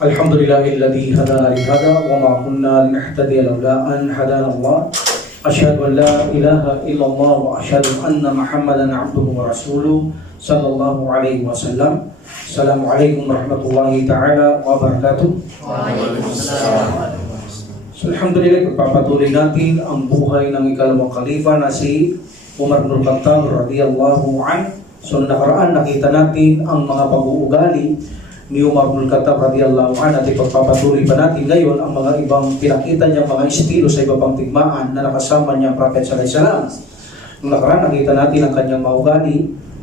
Alhamdulillahilladzi hadana lihada wa ma kunna linahtadiya laula an hadana Allah. Asyhadu an la ilaha illallah wa asyhadu anna Muhammadan abduhu wa rasuluh sallallahu alaihi wasallam. Assalamualaikum warahmatullahi taala wabarakatuh. Waalaikumsalam. Alhamdulillah, pagpapatuloy natin ang buhay ng ikalawang kalifa na si Umar bin Khattab radhiyallahu anhu. So nakaraan nakita natin ang mga pag-uugali ni Umar bin Khattab radhiyallahu anhu at ipagpapatuloy pa natin ngayon ang mga ibang pinakita niyang mga estilo sa ibang tigmaan na nakasama niya Prophet sallallahu alaihi wasallam. Nung nakaraan nakita natin ang kanyang mga ugali,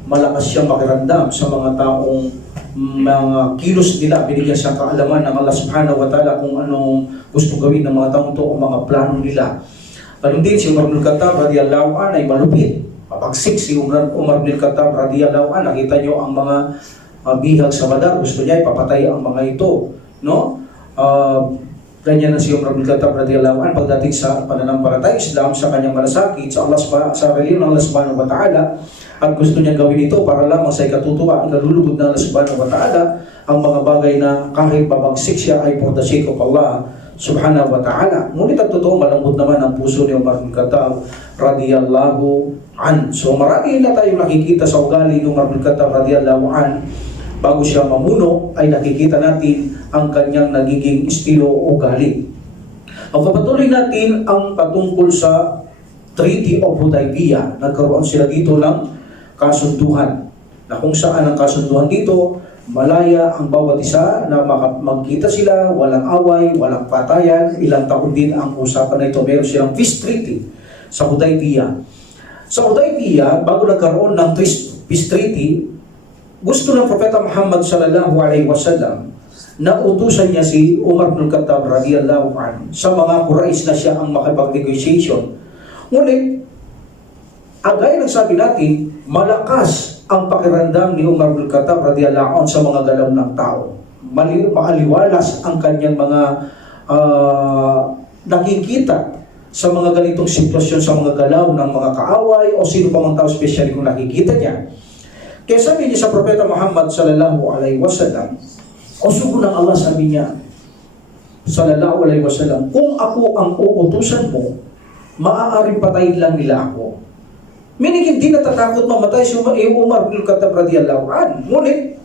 malakas siyang makiramdam sa mga taong mga kilos nila, binigyan siyang kaalaman ng Allah subhanahu wa ta'ala kung anong gusto gawin ng mga taong to o mga plano nila. Ganun din si Umar bin Khattab radhiyallahu anhu ay malupit. Papagsik si Umar bin Khattab radhiyallahu anhu, nakita niyo ang mga bihag sa Badar, gusto niya ipapatay ang mga ito, no? Ganyan na si Umar bin Khattab radhiyallahu anhu pagdating sa pananampalataya Islam, sa kanyang malasakit sa Allah, sa reliyon ng Allah subhanahu wa ta'ala, at gusto niya gawin ito para lamang sa ikatutuwa, ikalulugod ng Allah subhanahu wa ta'ala ang mga bagay na kahit babagsik siya ay for the sake of Allah subhanahu wa ta'ala. Ngunit ang totoo, malambot naman ang puso ni Umar bin Khattab radhiyallahu anhu. So marami na tayong nakikita sa ugali ni Umar bin Khattab radhiyallahu anhu. Bago siya mamuno ay nakikita natin ang kanyang nagiging estilo o ugali. Ang papatuloy natin ang patungkol sa Treaty of Hudaybiyah. Nagkaroon sila dito ng kasunduhan na kung saan ang kasunduhan dito, malaya ang bawat isa na magkita sila, walang away, walang patayan. Ilang taon din ang usapan na ito. Meron silang peace treaty sa Hudaybiyah. Sa Hudaybiyah, bago nagkaroon ng peace treaty, gusto ng Propeta Muhammad sallallahu alaihi wasallam na utusan niya si Umar bin Khattab radhiyallahu anhu sa mga Quraysh na siya ang makipag-negotiation. Ngunit, agay ng sabi natin, malakas ang pakiramdam ni Umar bin Khattab radhiyallahu anhu sa mga galaw ng tao. Maaliwalas ang kanyang mga nakikita sa mga ganitong sitwasyon, sa mga galaw ng mga kaaway o sino pa mang tao, especially kung nakikita niya. Kaya sabi niya sa Propeta Muhammad sallallahu alaihi wasallam, o sugo ng Allah, sabi niya sallallahu alaihi wasallam, kung ako ang uutusan mo, maaaring patayin lang nila ako. Meaning hindi natatakot mamatay si Umar bin Khattab radhiyallahu anhu. Ngunit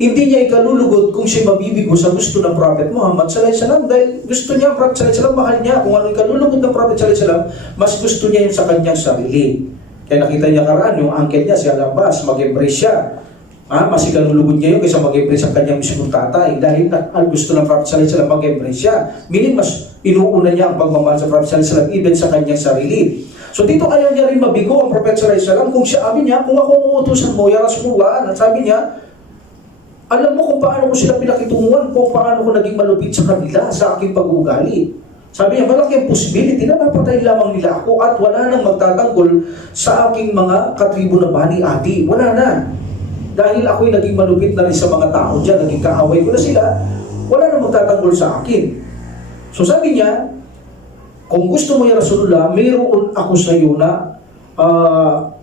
hindi niya ikalulugod kung siya mabibigo sa gusto ng Prophet Muhammad sallallahu alaihi wasallam, dahil gusto niya ang Prophet sallallahu alaihi wasallam, mahal niya. Kung ano ikalulugod ng Prophet sallallahu alaihi wasallam, mas gusto niya yun sa kanyang sarili. Kaya nakita niya karaan, yung uncle niya, si Al-Abbas, mag-embrace siya. Mas ikalulugod niya yun kaysa mag-embrace ang kanyang mismong tatay. Dahil gusto ng Prophet sallallahu alaihi wasallam mag-embrace siya. Meaning, mas inuuna niya ang pagmamahal sa Prophet sallallahu alaihi wasallam even sa kanyang sarili. So dito ayaw niya rin mabigo ang Prophet sallallahu alaihi wasallam kung siya, sabi niya, kung ako uutusan mo, ya Rasulullah, at sabi niya, alam mo kung paano ko sila pinakitunguhan, kung paano ko naging malupit sa kanila sa aking pag-uugali. Sabi niya, malaki ang possibility na mapatay lamang nila ako at wala nang magtatanggol sa aking mga katribo na bani ati. Wala na. Dahil ako'y naging malupit na rin sa mga tao dyan, naging kaaway ko na sila, wala nang magtatanggol sa akin. So sabi niya, kung gusto mo ya Rasulullah, mayroon ako sa iyo na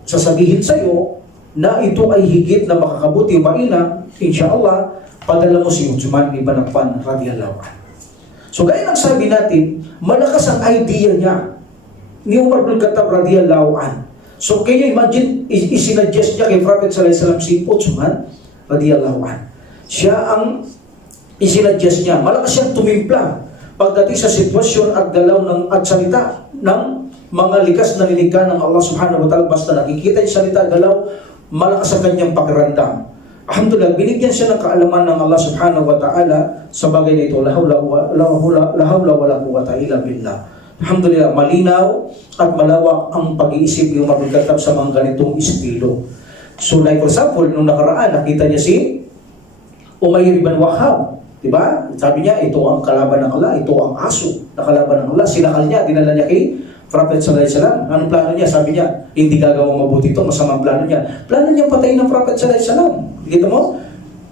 sasabihin sa iyo na ito ay higit na makakabuti o mainam, insyaAllah, padala mo si Uthman ibn Affan radhiyallahu anhu. So gaya ng sabi natin, malakas ang idea niya ni Umar bin Khattab radhiyallahu anhu. So kaya imagine, isinadjust niya kay Prophet sallallahu alaihi wasallam si Uthman radhiyallahu anhu. Siya ang isinadjust niya. Malakas siyang tumimpla pagdating sa sitwasyon at galaw at salita ng mga likas na nilikha ng Allah subhanahu wa ta'ala. Basta nakikita yung salita, galaw, malakas ang kanyang pakiramdam. Alhamdulillah, binigyan siya ng kaalaman ng Allah subhanahu wa ta'ala sa bagay na ito. La hawla wa la quwwata illa billah. Alhamdulillah, malinaw at malawak ang pag-iisip ni Umar bin Khattab sa mga ganitong estilo. So like for example, nung nakaraan, nakita niya si Umayr ibn Wahhab. Diba? Sabi niya, ito ang kalaban ng Allah, ito ang aso na kalaban ng Allah. Sinakal niya, dinala niya kay Prophet sallallahu alaihi wasallam. Anong plano niya? Sabi niya, hindi gagawang mabuti ito, masamang plano niya. Plano niya patayin ng Prophet sallallahu alaihi wasallam. Kita mo?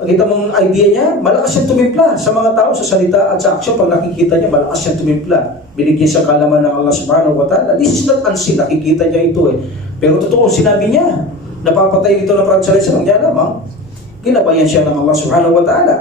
Kita mong idea niya, malakas siyang tumimpla sa mga tao, sa salita at sa aksyon. Pag nakikita niya, malakas siyang tumimpla. binigyan sa kalaman ng Allah subhanahu wa ta'ala. This is not unseen, nakikita niya ito eh. Pero totoo, sinabi niya, napapatay dito ng Prophet sallallahu alaihi wasallam, yan lamang, ginabayan siya ng Allah subhanahu wa ta'ala.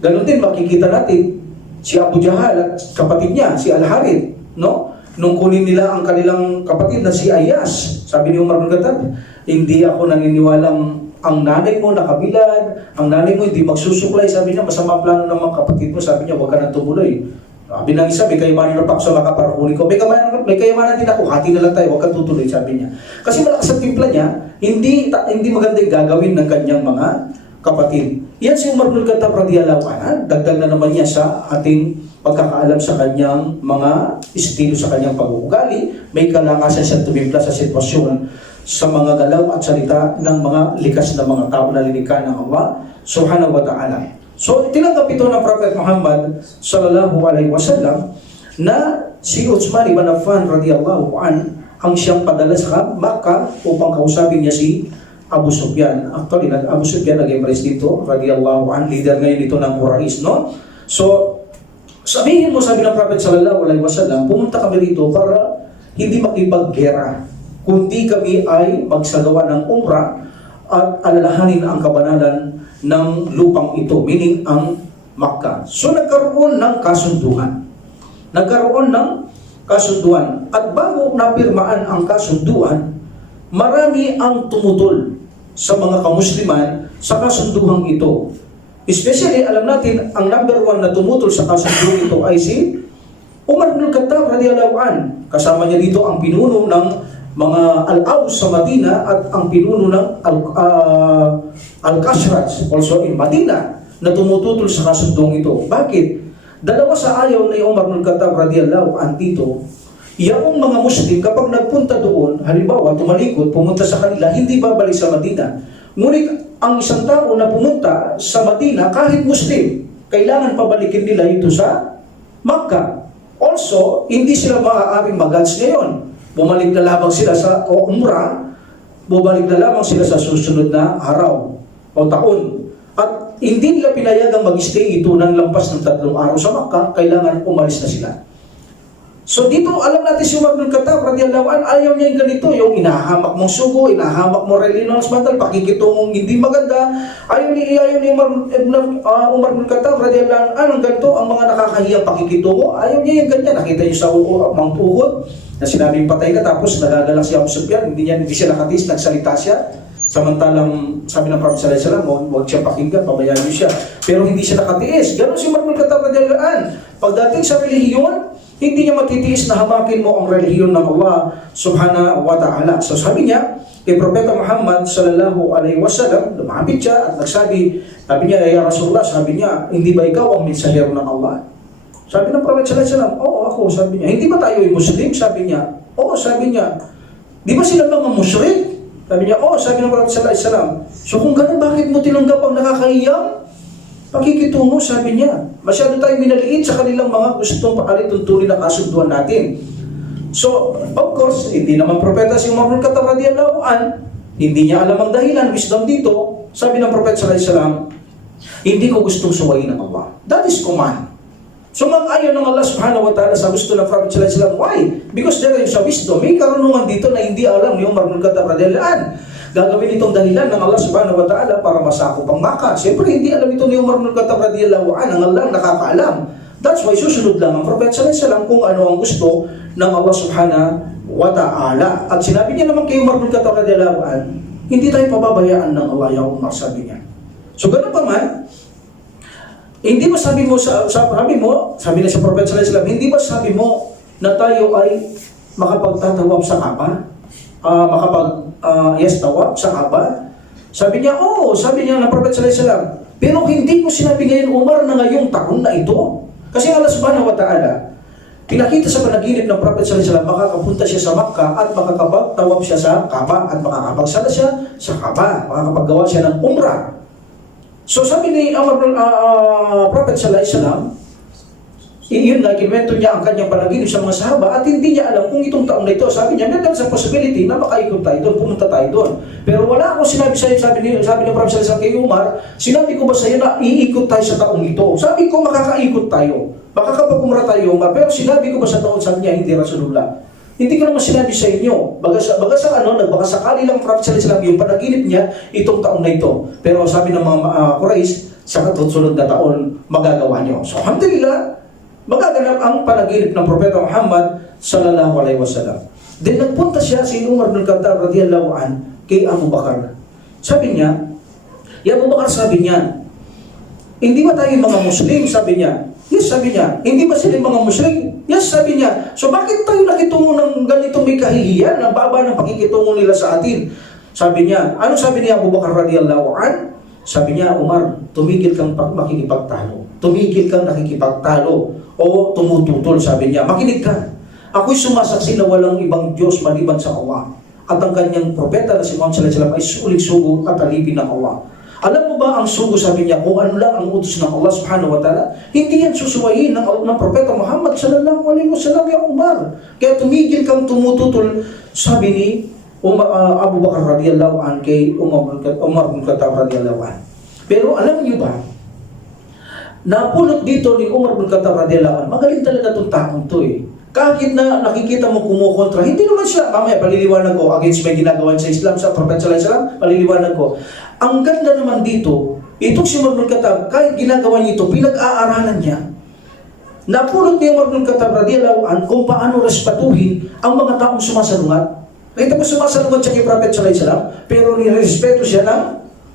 Ganun din, makikita natin, si Abu Jahal at kapatid niya, si Al-Harith, no? Nung kunin nila ang kanilang kapatid na si Ayas, sabi ni Umar bin Khattab, hindi ako naniniwalang ang nanay mo nakabilad, ang nanay mo hindi magsusuklay, sabi niya, masama plano ng mga kapatid mo, sabi niya, huwag ka nang tumuloy. Sabi ng isa, may kayamanan na pa ako sa makaparahuli ko, may kayamanan din ako, hati na lang tayo, huwag ka tutuloy, sabi niya. Kasi malakas ang timpla niya, hindi maganda yung gagawin ng kanyang mga kapatid. Yan si Umar bin Khattab radiyallahu anhu, dagdag na naman niya sa ating pagkakaalam sa kanyang mga estilo, sa kanyang pag-uugali, may kalakasan siya tumimpla sa sitwasyon, sa mga galaw at salita ng mga likas na mga tao na lilikha ng Allah subhanahu wa ta'ala. So, tinanggap ito ng Prophet Muhammad sallallahu alaihi wasallam na si Uthman ibn Affan radiyallahu an ang siyang padala sa Makkah upang kausapin niya si Abu Sufyan. Actually, Abu Sufyan naging presidente radiyallahu an, leader ngayon dito ng Quraysh, no? So, sabihin mo, sabi ng Prophet sallallahu alaihi wasallam, pumunta kami rito para hindi makipaggera, kundi kami ay magsagawa ng umrah at alalahanin ang kabanalan ng lupang ito, meaning ang Makkah. So nagkaroon ng kasunduan. At bago napirmaan ang kasunduan, marami ang tumutol sa mga kamusliman sa kasunduhang ito. Especially, alam natin, ang number one na tumutol sa kasunduhang ito ay si Umar bin Khattab radiyallahu an. Kasama niya dito ang pinuno ng mga Al-Aws sa Madina at ang pinuno ng Al-Khazraj also in Madina na tumututol sa kasunduang ito. Bakit? Dalawa sa ayaw ni Umar bin Khattab radiyallahu an dito, yung mga Muslim kapag nagpunta doon, halimbawa tumalikod, pumunta sa kanila, hindi babalik sa Madina. Ngunit ang isang tao na pumunta sa Madina, kahit Muslim, kailangan pabalikin nila ito sa Makkah. Also, hindi sila maaaring mag-hajj ngayon. Bumalik na lamang sila sa umrah, bumalik na lamang sila sa susunod na araw o taon. At hindi nila pinayagang mag-stay ito ng lampas ng 3 araw sa Makkah, kailangan umalis na sila. So dito, alam natin si Umar bin Khattab radiyallahu an, ayaw niya yung ganito, yung inahamak mong sugo, inahamak mo Reynolds Mandal, pakikitungong hindi maganda. Ayaw ni Umar bin Khattab radiyallahu an, ang ganito, ang mga nakakahiyang pakikitungo, ayaw niya yung ganyan. Nakita niyo sa Mount Uhud, na sinabing patay ka, tapos nagagalak si Abu Sufyan, hindi siya nakatis, nagsalita siya. Samantalang sabi ng Prophet sallallahu alaihi wasallam, huwag siya pakinggan, pabayaan niyo siya. Pero hindi siya nakatiis. Ganon si Umar bin Khattab radiyallahu an. Pagdating sa relihiyon, hindi niya matitiis na hamakin mo ang relihiyon ng Allah subhanahu wa ta'ala. So sabi niya, kay Propeta Muhammad sallallahu alaihi wasallam, lumapit siya at sabi niya, ya Rasulullah, sabi niya, hindi ba ikaw ang mensahero ng Allah? Sabi ng Prophet sallallahu alaihi wasallam, oo ako, sabi niya. Hindi ba tayo ay Muslim? Sabi niya, oo, sabi niya. Di ba sila mga musyrik? Sabi niya, oo, sabi ng Prophet sallallahu alaihi wasallam. So kung ganun, bakit mo tinanggap ang nakakahiyang pakikitungo? Sabi niya. Masyado tayong minaliit sa kanilang mga gustong pakalituntunin na kasunduan natin. So, of course, hindi naman propeta si Umar bin Khattab radiyallahu an, hindi niya alam ang dahilan, wisdom dito. Sabi ng Prophet sallallahu alaihi wasallam, hindi ko gustong suwayin ng Allah. That is command. So, mag-ayaw ng Allah subhanahu wa ta'ala sa gusto ng Prophet sallallahu alaihi wasallam. Why? Because there is a wisdom. May karunungan dito na hindi alam ni Umar bin Khattab radiyallahu an. Gagawin itong dahilan ng Allah subhanahu wa ta'ala para masakop ang Makkah. Siyempre, hindi alam ito ni Umar bin Khattab radiyallahu an. Ang Allah nakakaalam. That's why susunod lang ang Prophet sallallahu alaihi wasallam kung ano ang gusto ng Allah subhanahu wa ta'ala. At sinabi niya naman kay Umar bin Khattab radiyallahu an, hindi tayo pababayaan ng Allah, ya Umar, sabi niya. So ganun pa man, hindi ba sabi mo sa sabi na sa Prophet sallallahu alaihi wasallam, hindi ba sabi mo na tayo ay makapagtatawab sa Kaaba? Tawab sa Kaaba? Sabi niya, oo, sabi niya ng Prophet sallallahu alaihi wasallam. Pero hindi ko sinabi ngayon, Umar, na ngayong taon na ito. Kasi Allah subhanahu wa ta'ala, pinakita sa panaginip ng Prophet sallallahu alaihi wasallam, makakapunta siya sa Makkah at makakapagtawab siya sa Kaaba at makakapagsala siya sa Kaaba, makakapaggawa siya ng umrah. So sabi ni Prophet sallallahu alaihi wasallam, yun nga, kinwento niya ang kanyang panaginip sa mga sahaba at hindi niya alam kung itong taon na ito. Sabi niya, meron sa possibility na makaikot tayo doon, pumunta tayo doon. Pero wala akong sinabi sa'yo, sabi ni Prophet sallallahu alaihi wasallam kay Umar, sinabi ko ba sa'yo na iikot tayo sa taong ito? Sabi ko, makakaikot tayo. Baka kapag umara tayo, Umar, pero sinabi ko ba sa taon, sabi niya, hindi Rasulullah. Hindi ko naman sinabi sa inyo. Baga sakali lang Prophet sallallahu yung panaginip niya itong taon na ito. Pero sabi ng mga Quraysh, sa kasunod na taon, magagawa niyo. So, alhamdulillah, magaganap ang panaginip ng Propeta Muhammad sallallahu alaihi wasallam. Then nagpunta siya si Umar bin Khattab radiyallahu an kay Abu Bakar. Sabi niya, Abu Bakar, sabi niya, hindi ba tayo mga Muslim? Sabi niya. Yes, sabi niya. Hindi ba sila mga Muslim? Yes, sabi niya. So bakit tayo nakitungo ng ganitong may kahihiyan? Ang baba ng pakikitungo nila sa atin. Sabi niya. Ano sabi niya Abu Bakar radiyallahu an? Sabi niya, Umar, tumigil kang makikipagtalo. Tumigil kang nakikipagtalo. O tumututol, sabi niya. Makinig ka. Ako'y sumasaksi na walang ibang Diyos maliban sa Allah. At ang kanyang propeta na si Muhammad sallallahu alaihi wasallam ay sulig-sugo at alipin ng Allah. Alam mo ba ang sugo, sabi niya, kung ano lang ang utos ng Allah subhanahu wa ta'ala, hindi yan susuwayin ng propeta Muhammad sallallahu alaihi wasallam, ya Umar. Kaya tumigil kang tumututol, sabi ni Abu Bakar radiyallahu an kay Umar bin Khattab radiyallahu an. Pero alam niyo ba, napulot dito ni Umar bin Khattab radiyallahu an, magaling talaga itong taong to eh. Kahit na nakikita mo kumukontra, hindi naman siya, mamaya paliliwanag ko, against may ginagawa sa Islam, sa Prophet sallallahu alaihi wasallam, paliliwanag ko. Ang ganda naman dito, itong si Umar bin Khattab, kahit ginagawa niya ito, pinag-aaralan niya. Napulot ni Umar bin Khattab radiyallahu an kung paano respetuhin ang mga taong sumasalungat. Nakita mo sumasalungat siya kay Prophet sallallahu alaihi wasallam, pero nirespeto siya ng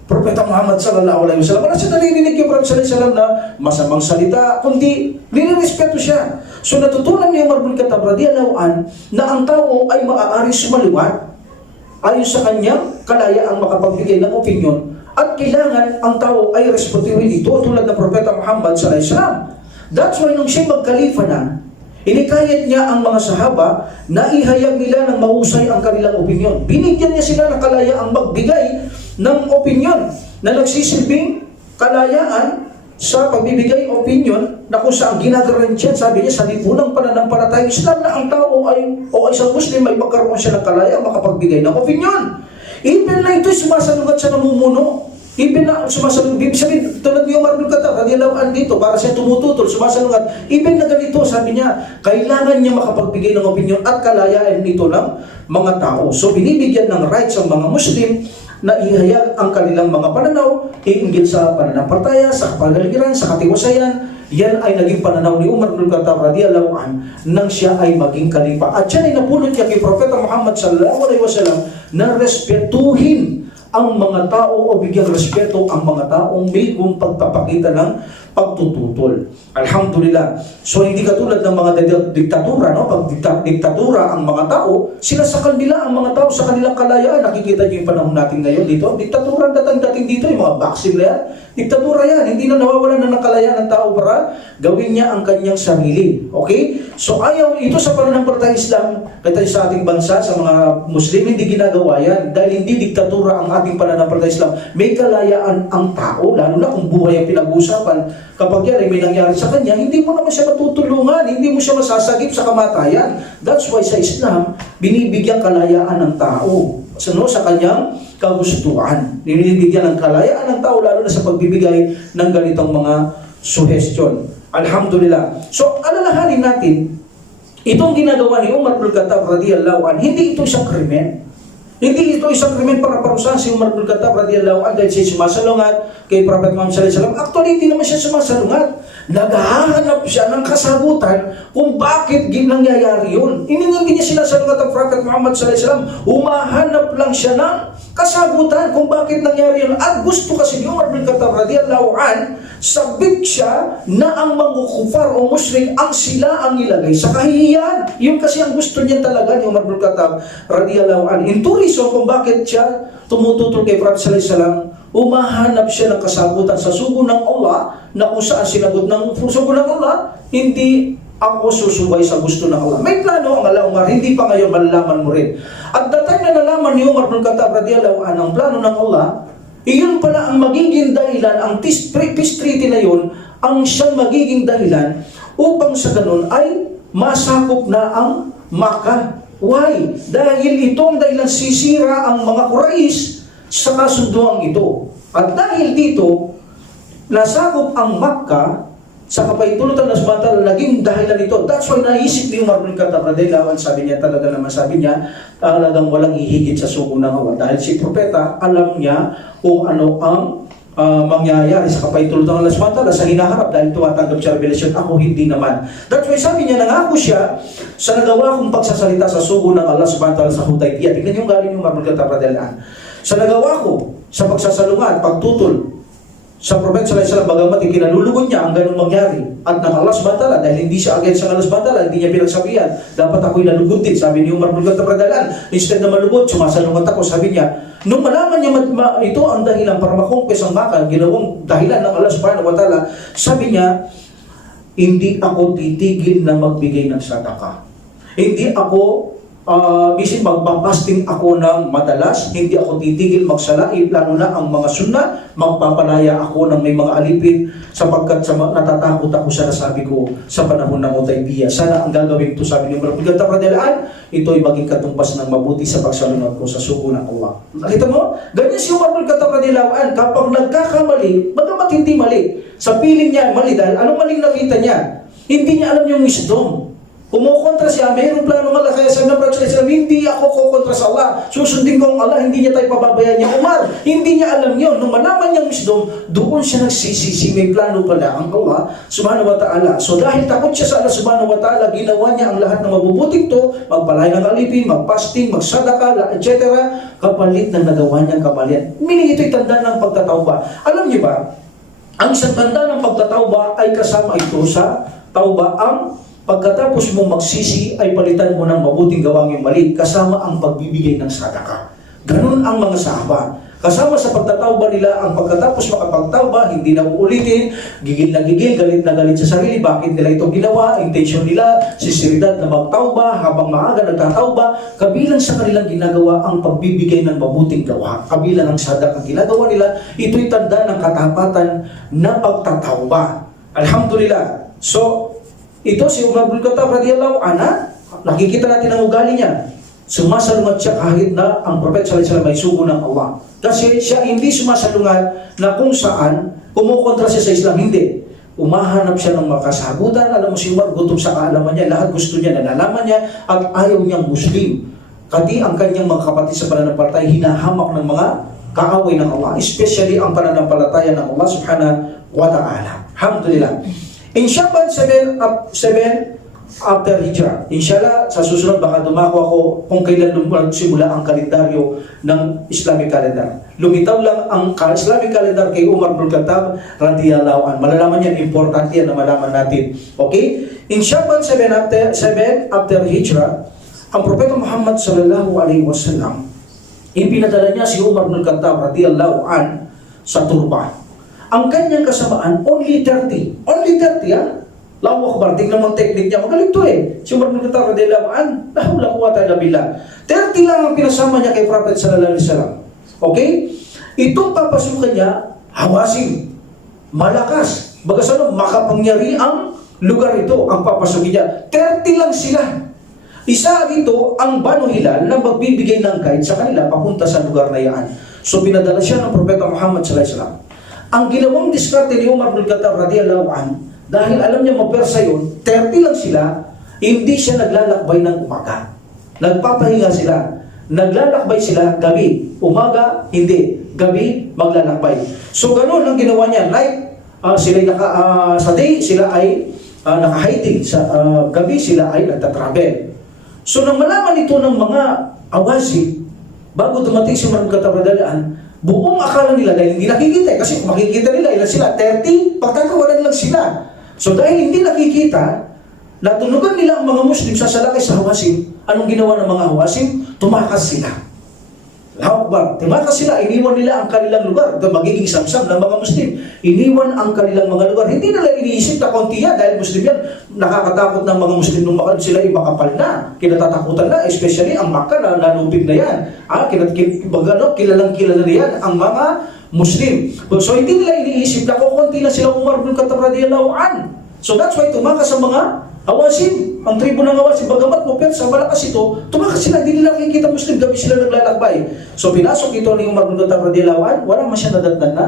Propeta Muhammad sallallahu alaihi wasallam. Wala siya narinig kay Prophet sallallahu alaihi wasallam na masamang salita, kundi nirespeto siya. So natutunan ni Umar bin Khattab radiyallahu an na ang tao ay maaari sumaluwat ayon sa kanyang kalayaang makapagbigay ng opinyon, at kailangan ang tao ay respetuhin ito tulad ng Propeta Muhammad sallallahu alaihi wasallam. That's why nung siya magkalifa na, inikayat niya ang mga sahaba na ihayag nila ng mahusay ang kanilang opinyon. Binigyan niya sila ng kalayaang magbigay ng opinyon na nagsisilbing kalayaan sa pagbibigay opinyon na kung saan ginagarantiyan, sabi niya, sa lipunang pananampalatayang Islam na ang tao o isang Muslim ay magkaroon siya ng kalayaan makapagbigay ng opinyon. Even na ito'y sumasalungat sa namumuno. Even na sumasalungat, sabi, tulad ni Umar bin Khattab, radiyallahu anhu dito, para siya tumututol, sumasalungat. Even na ganito, sabi niya, kailangan niya makapagbigay ng opinyon at kalayaan nito ng mga tao. So binibigyan ng rights ang mga Muslim na ihayag ang kanilang mga pananaw, iinggil sa pananampalataya, sa kapaligiran, sa katiwasayan. Yan ay naging pananaw ni Umar bin Khattab radiyallahu an nang siya ay maging kalipa. At yan ay napulot niya kay Propeta Muhammad sallallahu alaihi wasallam na respetuhin ang mga tao o bigyang respeto ang mga taong may pagpapakita ng pagtututol. Alhamdulillah. So hindi katulad ng mga diktatura, no? Pag diktatura ang mga tao, sinasakal nila ang mga tao sa kanilang kalayaan. Nakikita niyo yung panahon natin ngayon dito. Diktatura dating dito, yung mga Maxim na yan. Diktatura yan. Hindi na nawawalan ng kalayaan ng tao para gawin niya ang kanyang sarili. Okay? So ayaw ito sa pananampalatayang Islam, kahit sa ating bansa, sa mga Muslim, hindi ginagawa yan. Dahil hindi diktatura ang ating pananampalatayang Islam. May kalayaan ang tao, lalo na kung buhay ang pinag-uusapan. Kapag yan ay may nangyari sa kanya, hindi mo naman siya matutulungan, hindi mo siya masasagip sa kamatayan. That's why sa Islam, binibigyan kalayaan ng tao sa kanyang kagustuhan. Binibigyan ng kalayaan ng tao, lalo na sa pagbibigay ng ganitong mga suggestion. Alhamdulillah. So, alalahanin natin, itong ginagawa ni Umar bin Khattab radiyallahu anhu, hindi ito isang krimen. Hindi ito isang krimen para parusahan si Umar bin Khattab radiyallahu anhu dahil siya sumasalungat kay Prophet Muhammad sallallahu alaihi wasallam. Actually, hindi naman siya sumasalungat. Naghahanap siya ng kasagutan kung bakit nangyayari yun. Hindi niya sinasalungat ang Prophet Muhammad sallallahu alaihi wasallam. Humahanap lang siya ng kasagutan kung bakit nangyari yun. At gusto kasi ni Umar bin Khattab radiyallahu anhu, sabik siya na ang mga kufar o musyrik ang sila ang ilagay sa kahihiyan. Yun kasi ang gusto niya talaga ni Umar bin Khattab radiyallahu anhu. In tourism kung bakit siya tumututol kay Prophet sallallahu alaihi wasallam, umahanap siya ng kasagutan sa sugo ng Allah na kung saan sinagot ng sugo ng Allah, hindi ako susubay sa gusto ng Allah. May plano ang Allah, Umar, hindi pa ngayon malalaman mo rin. At the time na nalaman ni Umar bin Khattab radiyallahu anhu ang plano ng Allah, iyon pala ang magiging dahilan, ang peace treaty na yun, ang siyang magiging dahilan upang sa ganun ay masakop na ang Makkah. Why? Dahil itong dahilan sisira ang mga Quraysh sa kasunduang ito. At dahil dito, nasakop ang Makkah, sa kapahintulutan ng Subhanahu naging dahilan ito. That's why naisip ni Umar bin Khattab radhiyallahu anhu, sabi niya talaga naman, sabi niya, talagang walang hihigit sa sugo ng Allah. Dahil si propeta, alam niya kung ano ang mangyayari sa kapahintulutan ng Allah Subhanahu sa hinaharap dahil tumatanggap siya revelasyon. Ako hindi naman. That's why sabi niya, nangako siya sa nagawa kong pagsasalita sa sugo ng Allah Subhanahu sa Hudaybiyah. Tingnan yung galing yung Umar bin Khattab radhiyallahu anhu. Sa nagawa ko sa pagsasalungat, pagtutol sa Prophet sallallahu alaihi wasallam, bagamat ikinalulugod niya ang ganung mangyari at ng Allah subhanahu wa ta'ala, dahil hindi siya against sa Allah subhanahu wa ta'ala, hindi niya pinagsabihan, dapat ako'y nalugod din. Sabi ni Umar bin Khattab radhiyallahu anhu, instead na malugod, sumasalungat ako. Sabi niya, nung malaman niya ito ang dahilan para makumpes ang Makkah, ginawang dahilan ng Allah subhanahu wa ta'ala, sabi niya, hindi ako titigil na magbigay ng sadaka. Hindi ako bisin magpapasting ako ng madalas, hindi ako titigil magsalain, lalo na ang mga sunna, magpapalaya ako ng may mga alipin, sapagkat natatakot ako sa nasabi ko sa panahon ng Hudaybiyah. Sana ang gagawin ito, sabi ni Umar bin Khattab radhiyallahu anhu, ito'y maging katumbas ng mabuti sa pagsalunod ko sa sugo ng Allah. Nakita mo? Ganyan si Umar bin Khattab radhiyallahu anhu, kapag nagkakamali, bagamat hindi mali, sa piling niya mali, dahil anong maling nakita niya? Hindi niya alam yung wisdom. Kumukontra siya, mayroong plano ng Allah, kaya sabi ng Prophet sallallahu alaihi wasallam, hindi ako kukontra sa Allah, susundin ko ang Allah, hindi niya tayo pababayaan niya. Umar, hindi niya alam yun. Nung malaman niyang wisdom, doon siya nagsisisi, may plano pala ang Allah subhanahu wa ta'ala. So dahil takot siya sa Allah subhanahu wa ta'ala, ginawa niya ang lahat ng mabubuting to, magpalay ng alipin, magpasting, magsadaka, etc. kapalit ng nagawa niyang kamalian. Meaning ito'y tanda ng pagtatawba. Alam niyo ba, ang isang tanda ng pagtatawba ay kasama ito sa tawba. Ang pagkatapos mong magsisi ay palitan mo ng mabuting gawang yung mali, kasama ang pagbibigay ng sadaka. Ganun ang mga sahaba. Kasama sa pagtatawba nila, ang pagkatapos makapagtawba, hindi na uulitin, gigil na gigil, galit na galit sa sarili, bakit nila ito ginawa, intention nila, sinseridad na magtawba, habang maaga nagtatawba, kabilang sa kanilang ginagawa ang pagbibigay ng mabuting gawa, kabilang ang sadaka ang ginagawa nila, ito'y tanda ng katapatan na pagtatawba. Alhamdulillah. So, ito si Umar bin Khattab radhiyallahu anhu, nakikita natin ang ugali niya. Sumasalungat siya kahit na ang Prophet sallallahu alaihi wasallam ay sugo ng Allah. Kasi siya hindi sumasalungat na kung saan kumukontra siya sa Islam, hindi. Umahanap siya ng makasagutan. Alam mo si Umar, gutom sa kaalaman niya, lahat gusto niya, nalalaman niya, at ayaw niyang Muslim. Kati ang kanyang mga kapatid sa pananampalataya hinahamak ng mga kaaway ng Allah, especially ang pananampalataya ng Allah subhanahu wa ta'ala. Alhamdulillah. In Shaban 7 after Hijrah, inshallah, sa susunod baka dumako ako kung kailan simula ang kalendaryo ng Islamic calendar. Lumitaw lang ang Islamic calendar kay Umar bin Khattab radhiyallahu anhu. Malalaman yan, important yan na malaman natin. Okay? In Shaban 7 after Hijrah, ang Propeta Muhammad sallallahu alaihi wasallam, ipinadala niya si Umar bin Khattab radhiyallahu anhu sa turba. Ang kanyang kasamaan, only 30. Only 30, ha? Allahu Akbar, tingnan mo ang technique niya. Magaling to eh. Si Umar bin Khattab radhiyallahu anhu, la hawla quwwata illa billah. 30 lang ang pinasama niya kay Prophet sallallahu alaihi wasallam. Okay? Itong papasukan niya, Hawazin. Malakas. Bagas makapangyari ang lugar ito, ang papasukin niya. 30 lang sila. Isa dito ang Banu Hilal na magbibigay ng guide sa kanila papunta sa lugar na yan. So pinadala siya ng Propeta Muhammad sallallahu alaihi wasallam. Ang ginawang diskarte ni Umar bin Khattab radhiyallahu anhu, dahil alam niya mapersa yun, 30 lang sila, hindi siya naglalakbay ng umaga. Nagpapahinga sila. Naglalakbay sila gabi. Umaga, hindi. Gabi, maglalakbay. So ganoon ang ginawa niya. Night, sa day, sila ay naka-hiding. Sa gabi, sila ay nagtatravel. So nang malaman ito ng mga Awazi, bago dumating si Umar bin Khattab radhiyallahu anhu, buong akala nila, dahil hindi nakikita kasi kung makikita nila, ilan sila? 30, pagkakawalan lang sila. So dahil hindi nakikita, natunugan nila ang mga Muslim sa salakay sa Hawazin. Anong ginawa ng mga Hawazin? Tumakas sila. Allahu Akbar. Tumakas sila, iniwan nila ang kanilang lugar. Ito magiging samsam ng mga Muslim. Iniwan ang kanilang mga lugar. Hindi nila iniisip na konti yan, dahil Muslim yan. Nakakatakot ng mga Muslim nung sila ay makapal na. Kinatatakutan na, especially ang Makkah na nanubig na yan. Kilalang kilala na yan ang mga Muslim. So hindi nila iniisip na konti lang sila Umar bin Khattab radhiyallahu anhu. So that's why tumakas ang mga Hawazin, ang tribo ng Hawazin, bagamat mo sa malakas ito, tumakas sila, hindi nila nakikita Muslim, gabi sila naglalakbay. So pinasok ito ni Umar bin Khattab radhiyallahu anhu, wala man siya nadatnan na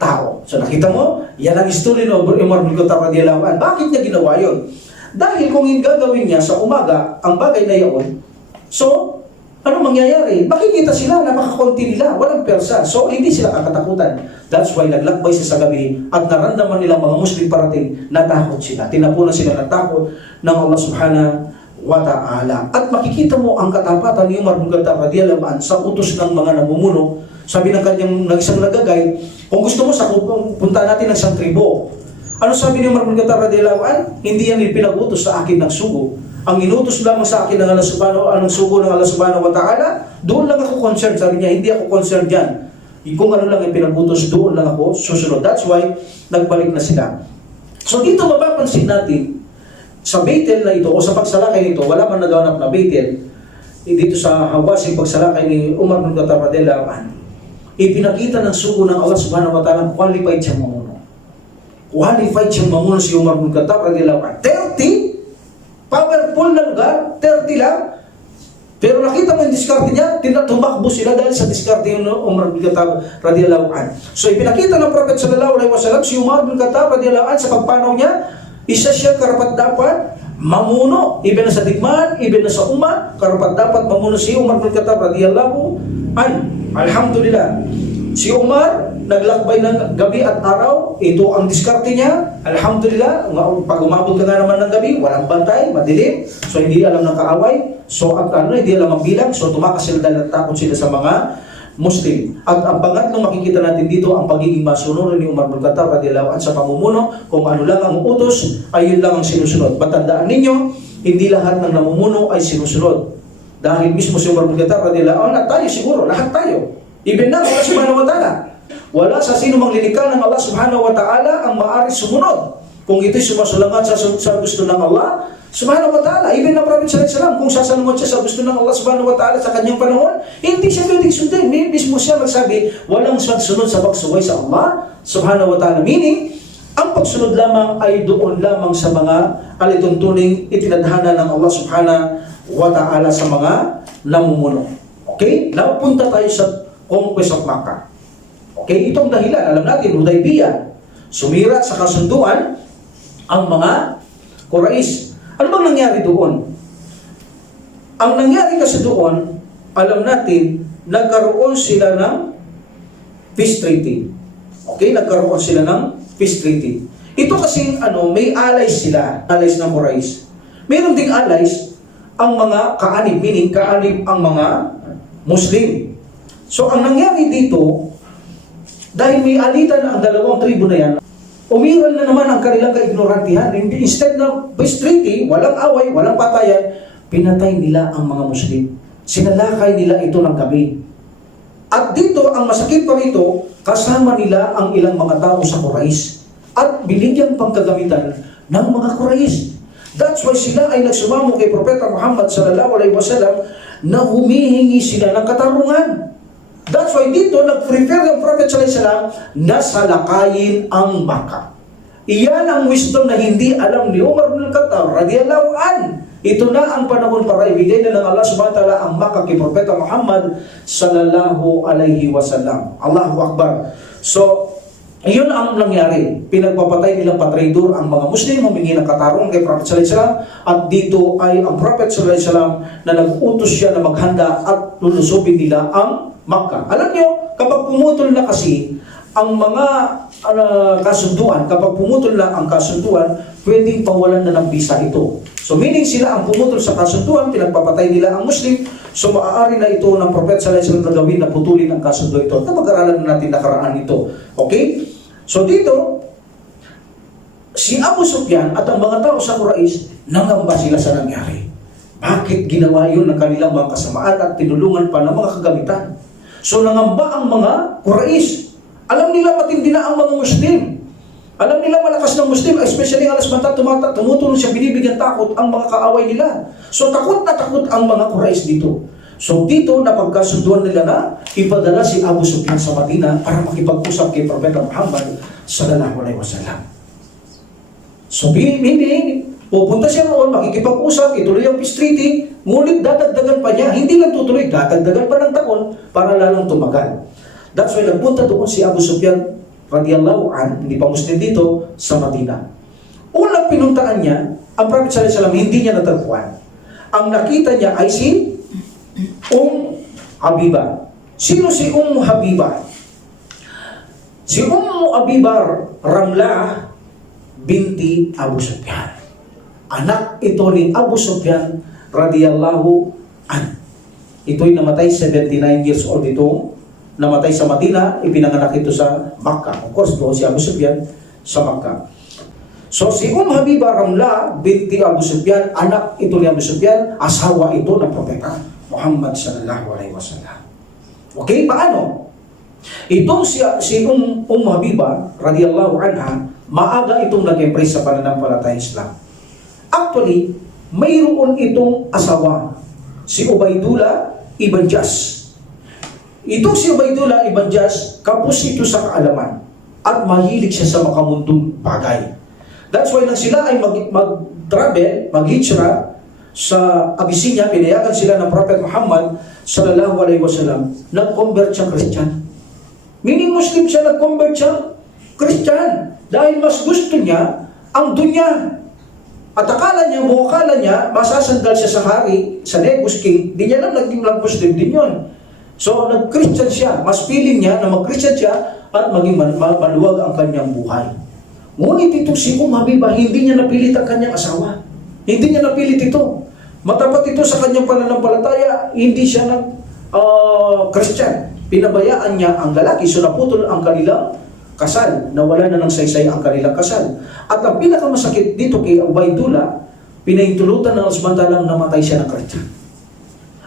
tao. So nakita mo, yan ang story ng Umar bin Khattab radiyallahu anhu. Bakit niya ginawa yun? Dahil kung hindi gagawin niya sa umaga ang bagay na yun, so ano mangyayari? Makikita sila na makakonti nila, walang persa. So hindi sila kakatakutan. That's why naglakbay sila sa gabi at naramdaman nila mga Muslim parating, natakot sila. Tinapunan sila ng takot ng Allah subhanahu wa ta'ala. At makikita mo ang katapatan ni Umar bin Khattab radiyallahu anhu sa utos ng mga namumuno. Sabi ng kanyang isang nagagay, kung gusto mo, punta natin ng isang tribo. Ano sabi ni Umar bin Khattab radiyallahu anhu? Hindi yan pinag-utos sa akin ng sugo. Ang inutos lamang sa akin ng Allah subhanahu ng sugo ng Allah subhanahu wa ta'ala, doon lang ako concerned. Sabi niya, hindi ako concerned yan. Kung ano lang yung pinag-utos, doon lang ako susunod. That's why, nagbalik na sila. So dito mapapansin natin, sa Bethel na ito, o sa pagsalakay nito, wala man naganap na Bethel, dito sa Hawazin, pagsalakay ni Umar bin Khattab radiyallahu anhu, ipinakita ng sugo ng Allah subhanahu wa ta'ala, qualified siyang mamuno. Qualified siyang mamuno si Umar bin Khattab radiyallahu anhu. 30, powerful na lugar, 30 lang. Pero nakita mo yung diskarte niya, tumakbo sila dahil sa diskarte yung Umar bin Khattab radiyallahu anhu. So ipinakita ng Prophet sallallahu alaihi wasallam si Umar bin Khattab radiyallahu anhu sa pagpanaw niya, isa siya karapat-dapat mamuno, even na sa digmaan, even na sa umma, karapat-dapat mamuno si Umar bin Khattab radiyallahu anhu. Alhamdulillah. Si Umar, naglakbay ng gabi at araw, ito ang diskarte niya. Alhamdulillah, pag umabot ka nga naman ng gabi, walang bantay, madilim, so hindi alam ng kaaway, so hindi alam ang bilang, so tumakas sila dahil natakot sila sa mga Muslim. At ang pangatlong makikita natin dito, ang pagiging masunod ni Umar bin Khattab radiyallahu anhu sa pamumuno, kung ano lang ang utos, ay yun lang ang sinusunod. Matandaan ninyo, hindi lahat ng namumuno ay sinusunod. Dahil mismo si Umar bin Khattab radiyallahu anhu, at tayo siguro, lahat tayo. Ibig na Allah subhanahu wa ta'ala. Wala sa sino mang lilikha ng Allah subhanahu wa ta'ala ang maaari sumunod. Kung ito'y sumasalangat sa gusto ng Allah subhanahu wa ta'ala. Ibig na Prophet sallallahu alaihi wasallam, kung sasalunod siya sa gusto ng Allah subhanahu wa ta'ala sa kanyang panahon, hindi siya pwedeng sundin. Mismo siya magsabi, walang magsunod sa pagsuway sa Allah subhanahu wa ta'ala. Meaning, ang pagsunod lamang ay doon lamang sa mga alituntuning itinadhana ng Allah subhanahu wa ta'ala sa mga namumuno. Okay? Napunta tayo sa conquest of Makkah. Okay? Itong dahilan, alam natin, Hudaybiyah, sumira sa kasunduan ang mga Quraysh. Ano bang nangyari doon? Ang nangyari kasi doon, alam natin, nagkaroon sila ng peace treaty. Okay? Nagkaroon sila ng peace treaty. Ito kasing may allies sila, allies ng Quraysh. Meron ding allies ang mga kaanib, meaning kaanib ang mga Muslim. So ang nangyari dito, dahil may alitan ang dalawang tribo na yan, umiral na naman ang kanilang kaignorantihan. Instead na peace treaty, walang away, walang patayan, pinatay nila ang mga Muslim. Sinalakay nila ito ng gabi. At dito, ang masakit pa rito, kasama nila ang ilang mga tao sa Quraysh at binigyan pang kagamitan ng mga Quraysh. That's why sila ay nagsumamo kay Propeta Muhammad sallallahu alaihi wasallam na humihingi sila ng katarungan. That's why dito nag-prefer ang Prophet sallallahu alaihi wasallam na salakayin ang Makkah. Iyan ang wisdom na hindi alam ni Umar bin Khattab radiyallahu anhu. Ito na ang panahon para ibigay na ng Allah subhanahu wa ta'ala ang Makkah kay Propeta Muhammad sallallahu alaihi wasallam. Allahu Akbar. So, iyon ang nangyari. Pinagpapatay nilang patraidor ang mga Muslim, humingi ng katarungan kay Prophet sallallahu alaihi wasallam, at dito ay ang Prophet sallallahu alaihi wasallam na nag-utos siya na maghanda at lulusubin nila ang Makkah. Alam nyo, kapag pumutol na kasi ang mga kasunduan, kapag pumutol na ang kasunduan, pwedeng pawalan na ng visa ito. So meaning sila ang pumutol sa kasunduan, pinagpapatay nila ang Muslim, so maaari na ito ng Prophet sallallahu alaihi wasallam na gawin na putulin ang kasundo ito. Ito mag-aralan na natin nakaraan ito. Okay? So dito, si Abu Sufyan at ang mga tao sa Quraysh, nangamba sila sa nangyari. Bakit ginawa yun ng kanilang mga kasamaan at tinulungan pa ng mga kagamitan? So nangamba ang mga Quraysh. Alam nila matindi na ang mga Muslim. Alam nila malakas ng Muslim, especially ang alasmanta, tumutulong siya, binibigyan takot ang mga kaaway nila. So takot na takot ang mga Quraysh dito. So dito napagkasunduan nila na ipadala si Abu Sufyan sa Madina para makipag-usap kay Propeta Muhammad sallallahu alaihi wasallam. So pupunta siya roon, makikipag-usap, ituloy ang peace treaty, ngunit dadagdagan pa niya. Hindi lang tutuloy, dadagdagan pa ng taon para lalong tumagal. That's why nagpunta doon si Abu Sufyan radiyallahu an, hindi pa Muslim dito, sa Madina. Unang pinuntaan niya, ang Prophet sallallahu alaihi wasallam, hindi niya natagpuan. Ang nakita niya ay si Habiba. Sino si Habiba? Si Habiba Ramla binti Abu Sufyan. Anak ito ni Abu Sufyan radiyallahu an. Ito'y namatay 79 years old ito. Namatay sa Madina, ipinanganak ito sa Makkah. Of course, doon si Abu Sufyan sa Makkah. So si Habiba Ramla binti Abu Sufyan, anak ito ni Abu Sufyan, asawa ito ng Propeta Muhammad sallallahu alaihi wasallam. Okay, paano? Itong si Habiba radiyallahu anha, maaga itong nag-embrace sa pananampalataya Islam. Actually, mayroon itong asawa, si Ubaydullah ibn Jas. Itong si Ubaydullah ibn Jas, kapos ito sa kaalaman at mahilig siya sa makamundong bagay. That's why nang sila ay mag-travel, mag-hijra sa Abyssinia, pinayagan sila ng Prophet Muhammad sallallahu alaihi wasallam, nag-convert siya Christian. Meaning Muslim siya, nag-convert siya Christian dahil mas gusto niya ang dunya. At akala niya, masasandal siya sa hari, sa Negus King, di niya lang naging Muslim din yun. So, nag-Christian siya. Mas feeling niya na mag-Christian siya at maging maluwag ang kanyang buhay. Ngunit itong si Habiba, hindi niya napilit ang kanyang asawa. Hindi niya napilit ito. Matapat ito sa kanyang pananampalataya, hindi siya Christian. Pinabayaan niya ang lalaki, so naputol ang kanilang kasal, nawala na ng saysay ang kanilang kasal. At ang pinakamasakit dito kay Ubaydullah, pinahintulutan ng samantalang namatay siya ng Christian.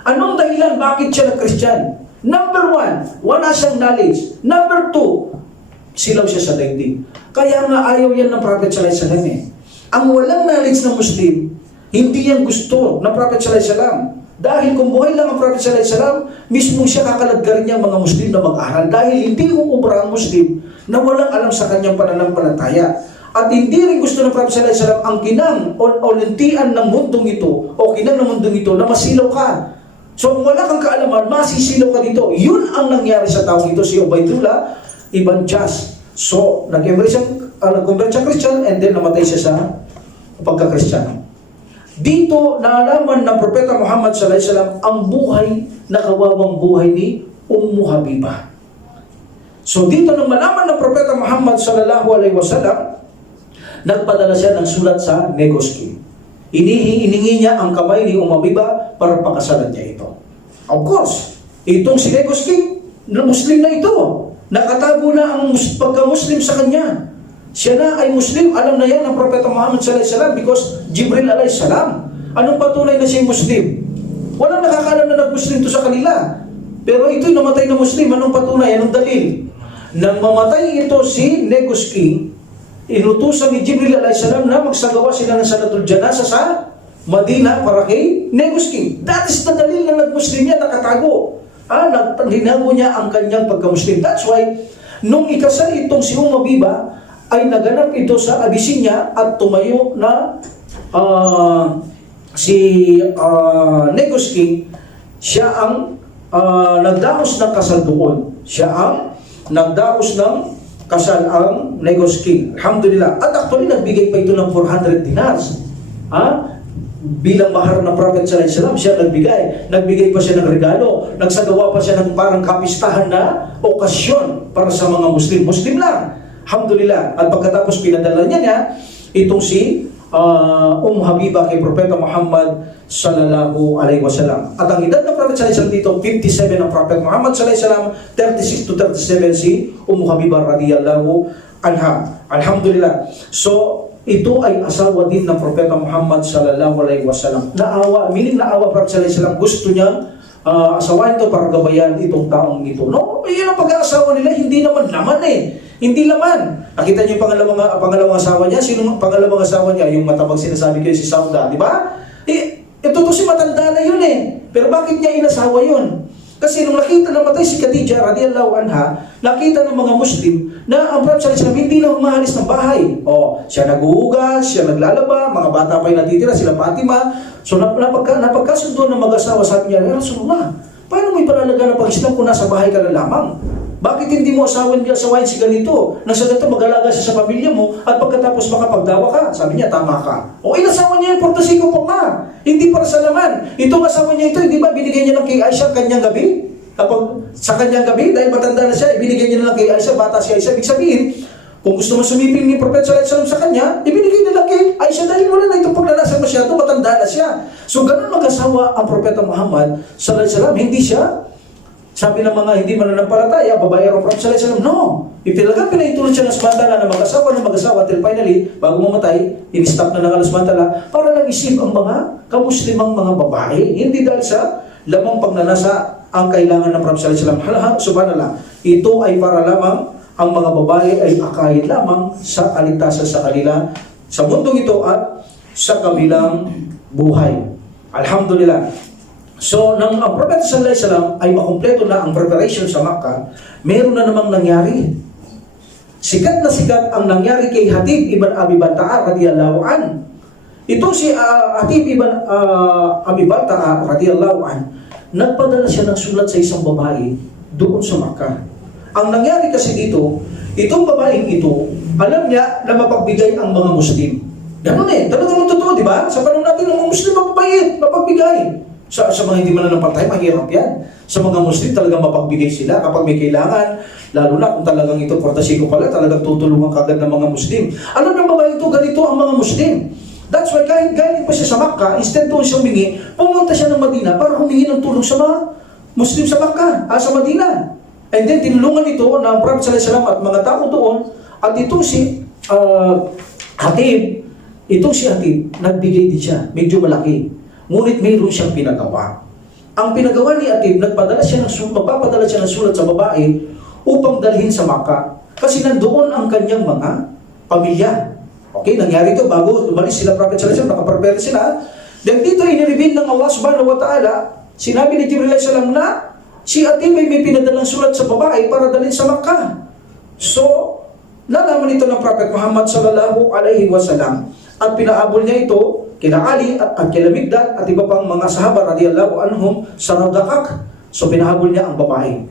Anong dahilan? Bakit siya nag-Christian? Number 1, wala siyang knowledge. Number 2, silaw siya sa daigdig. Kaya nga ayaw yan ng Prophet sallallahu alaihi wasallam. Ang walang knowledge ng Muslim, hindi yan gusto ng Prophet sallallahu alaihi wasallam. Dahil kung buhay lang ang Prophet sallallahu alaihi wasallam, mismo siya kakalaggarin niya mga Muslim na mag-aral. Dahil hindi uubra ang Muslim na walang alam sa kanyang pananampalataya. At hindi rin gusto ng Prophet sallallahu alaihi wasallam ang kinang o lintian ng mundong ito o kinang ng mundong ito na masilaw ka. So kung wala kang kaalaman, masisilaw ka dito. Yun ang nangyari sa taong ito, si Ubaydullah ibn Jas. So nag-embrace nag-convert siya Christian and then namatay siya sa pagka-Kristiyano. Dito naalaman ng Propeta Muhammad sallallahu alaihi wasallam ang buhay na kawawang buhay ni Habiba. So dito nang malaman ng Propeta Muhammad sallallahu alaihi wasallam, nagpadala siya ng sulat sa Negus King. Iningi niya ang kamay ni Habiba para pakasalan niya ito. Of course, itong si Negus King, Muslim na ito. Nakatago na ang pagka-Muslim sa kanya. Siya na ay Muslim, alam na yan ng Propeta Muhammad sallallahu alaihi wasallam because Jibril alaihi salam. Anong patunay na siya Muslim? Walang nakakaalam na nag-Muslim to sa kanila. Pero ito'y namatay na Muslim. Anong patunay? Anong dalil? Nang mamatay ito si Negus King, inutusan ni Jibril alaihi salam na magsagawa sila ng salatul janazah sa Madina para kay Negus King. That is the dalil na nag-Muslim niya, nakatago. Linago niya ang kanyang pagka-Muslim. That's why, nung ikasal itong si Habiba, ay naganap ito sa Abyssinia at tumayo na si Negus King. Siya ang nagdaos ng kasal doon. Siya ang nagdaos ng kasal ang Negus King. Alhamdulillah. At actually, nagbigay pa ito ng 400 dinars. Bilang mahar ng Prophet sallallahu alaihi wasallam, siya nagbigay. Nagbigay pa siya ng regalo. Nagsagawa pa siya ng parang kapistahan na okasyon para sa mga Muslim. Muslim lang. Alhamdulillah. At pagkatapos pinadala niya itong si Habiba kay Propeta Muhammad sallallahu alaihi wasallam. At ang edad ng Prophet sallallahu alaihi wasallam dito, 57 ang Prophet Muhammad sallallahu alaihi wasallam, 36 to 37 si Habiba radiyallahu anha. Alhamdulillah. So, ito ay asawa din ng Propeta Muhammad sallallahu alaihi wasallam. Naawa Prophet sallallahu alaihi wasallam, gusto niya asawain ito para gabayan itong taong ito. No, yun ang pag-aasawa nila, hindi naman laman Hindi laman. Nakita niyo yung pangalawang asawa niya? Sino ang pangalawang asawa niya? Yung matabang sinasabi ko si Sauda, di ba? Ito to si matanda na yun Pero bakit niya inasawa yun? Kasi nung nakita na matay si Khadija radiyallahu anha, nakita ng mga Muslim na ang Prophet sallallahu alaihi wasallam hindi na umahalis ng bahay. Siya naghuhugas, siya naglalaba, mga bata pa yung natitira, sila Fatima. So napagkasundo ng mag-asawa, sabi niya, Rasulullah, paano mo ipanalaga ng pag-Islam kung nasa bahay ka na lamang? Bakit hindi mo asawain si ganito? Nang sa ganito mag-alaga siya sa pamilya mo at pagkatapos makapagdawa ka. Sabi niya, tama ka. O inasawa niya yung portasiko po ma. Hindi para sa laman. Itong asawa niya ito, hindi ba binigay niya lang kay Aisha kanyang gabi? Kapag sa kanyang gabi, dahil matanda na siya, ibinigay niya na lang kay Aisha, bata si Aisha. Ibig sabihin, kung gusto mo sumiping ni Prophet sallallahu alaihi wasallam sa kanya, ibinigay na lang kay Aisha dahil wala na itong pagnanasa masyado, matanda na siya. So ganun mag-asawa ang Propeta Muhammad sallallahu alaihi wasallam. Hindi siya, sabi ng mga hindi mananampalataya, babae ang Prophet sallallahu alaihi wasallam. No! Ipinagang pinaitulot siya ng samantala na mag-asawa till finally, bago mamatay, in-stop na ng samantala para lang isip ang mga kamuslimang mga babae. Hindi dahil sa lamang pagnanasa ang kailangan ng Prophet sallallahu alaihi wasallam. Subhanallah, ito ay para lamang ang mga babae ay akayin lamang sa kaligtasan sa kanila sa mundong ito at sa kabilang buhay. Alhamdulillah. So, nang ang Prophet sallallahu alaihi wasallam ay makumpleto na ang preparation sa Makkah, meron na namang nangyari. Sikat na sikat ang nangyari kay Hatib ibn Abi Balta'a radhiyallahu an. Ito si Hatib ibn Abi Balta'a radhiyallahu an. Nagpadala siya ng sulat sa isang babae doon sa Makkah. Ang nangyari kasi dito, itong babaeng ito, alam niya na mapagbigay ang mga Muslim. Ganun talagang totoo, di ba? Sa panahon natin, ang mga Muslim mapagbigay. Sa mga hindi mananampalataya, mahirap yan. Sa mga Muslim, talagang mapagbigay sila kapag may kailangan. Lalo na kung talagang ito, portasiko pala, talagang tutulungan kagad ng mga Muslim. Alam ng babae ito, ganito ang mga Muslim. That's why kahit galing pa siya sa Makkah, instead doon siya humingi, pumunta siya ng Madina para humingi ng tulong sa mga Muslim sa Makkah, sa Madina. And then tinulungan ito ng Prophet sallallahu alaihi wasallam at mga tao doon. At ito si Hatib, nagbigay din siya, medyo malaki. Ngunit mayroon siyang pinagawa. Ang pinagawa ni Hatib, magpapadala siya ng sulat sa babae upang dalhin sa Makkah. Kasi nandoon ang kanyang mga pamilya. Okay, nangyari ito bago umalis sila Prophet sallallahu alaihi wasallam, nakaprepare sila. Then dito inireveal ng Allah subhanahu wa ta'ala, sinabi ni Jibril alaihi salam na si Hatib ay may pinadalang sulat sa babae para dalhin sa Makkah. So, nalaman ito ng Prophet Muhammad sallallahu alaihi wasallam at pinaabol niya ito kila Ali at kila Migdad at iba pang mga sahaba radhiyallahu anhum sa Radaqaq. So, pinahabol niya ang babae.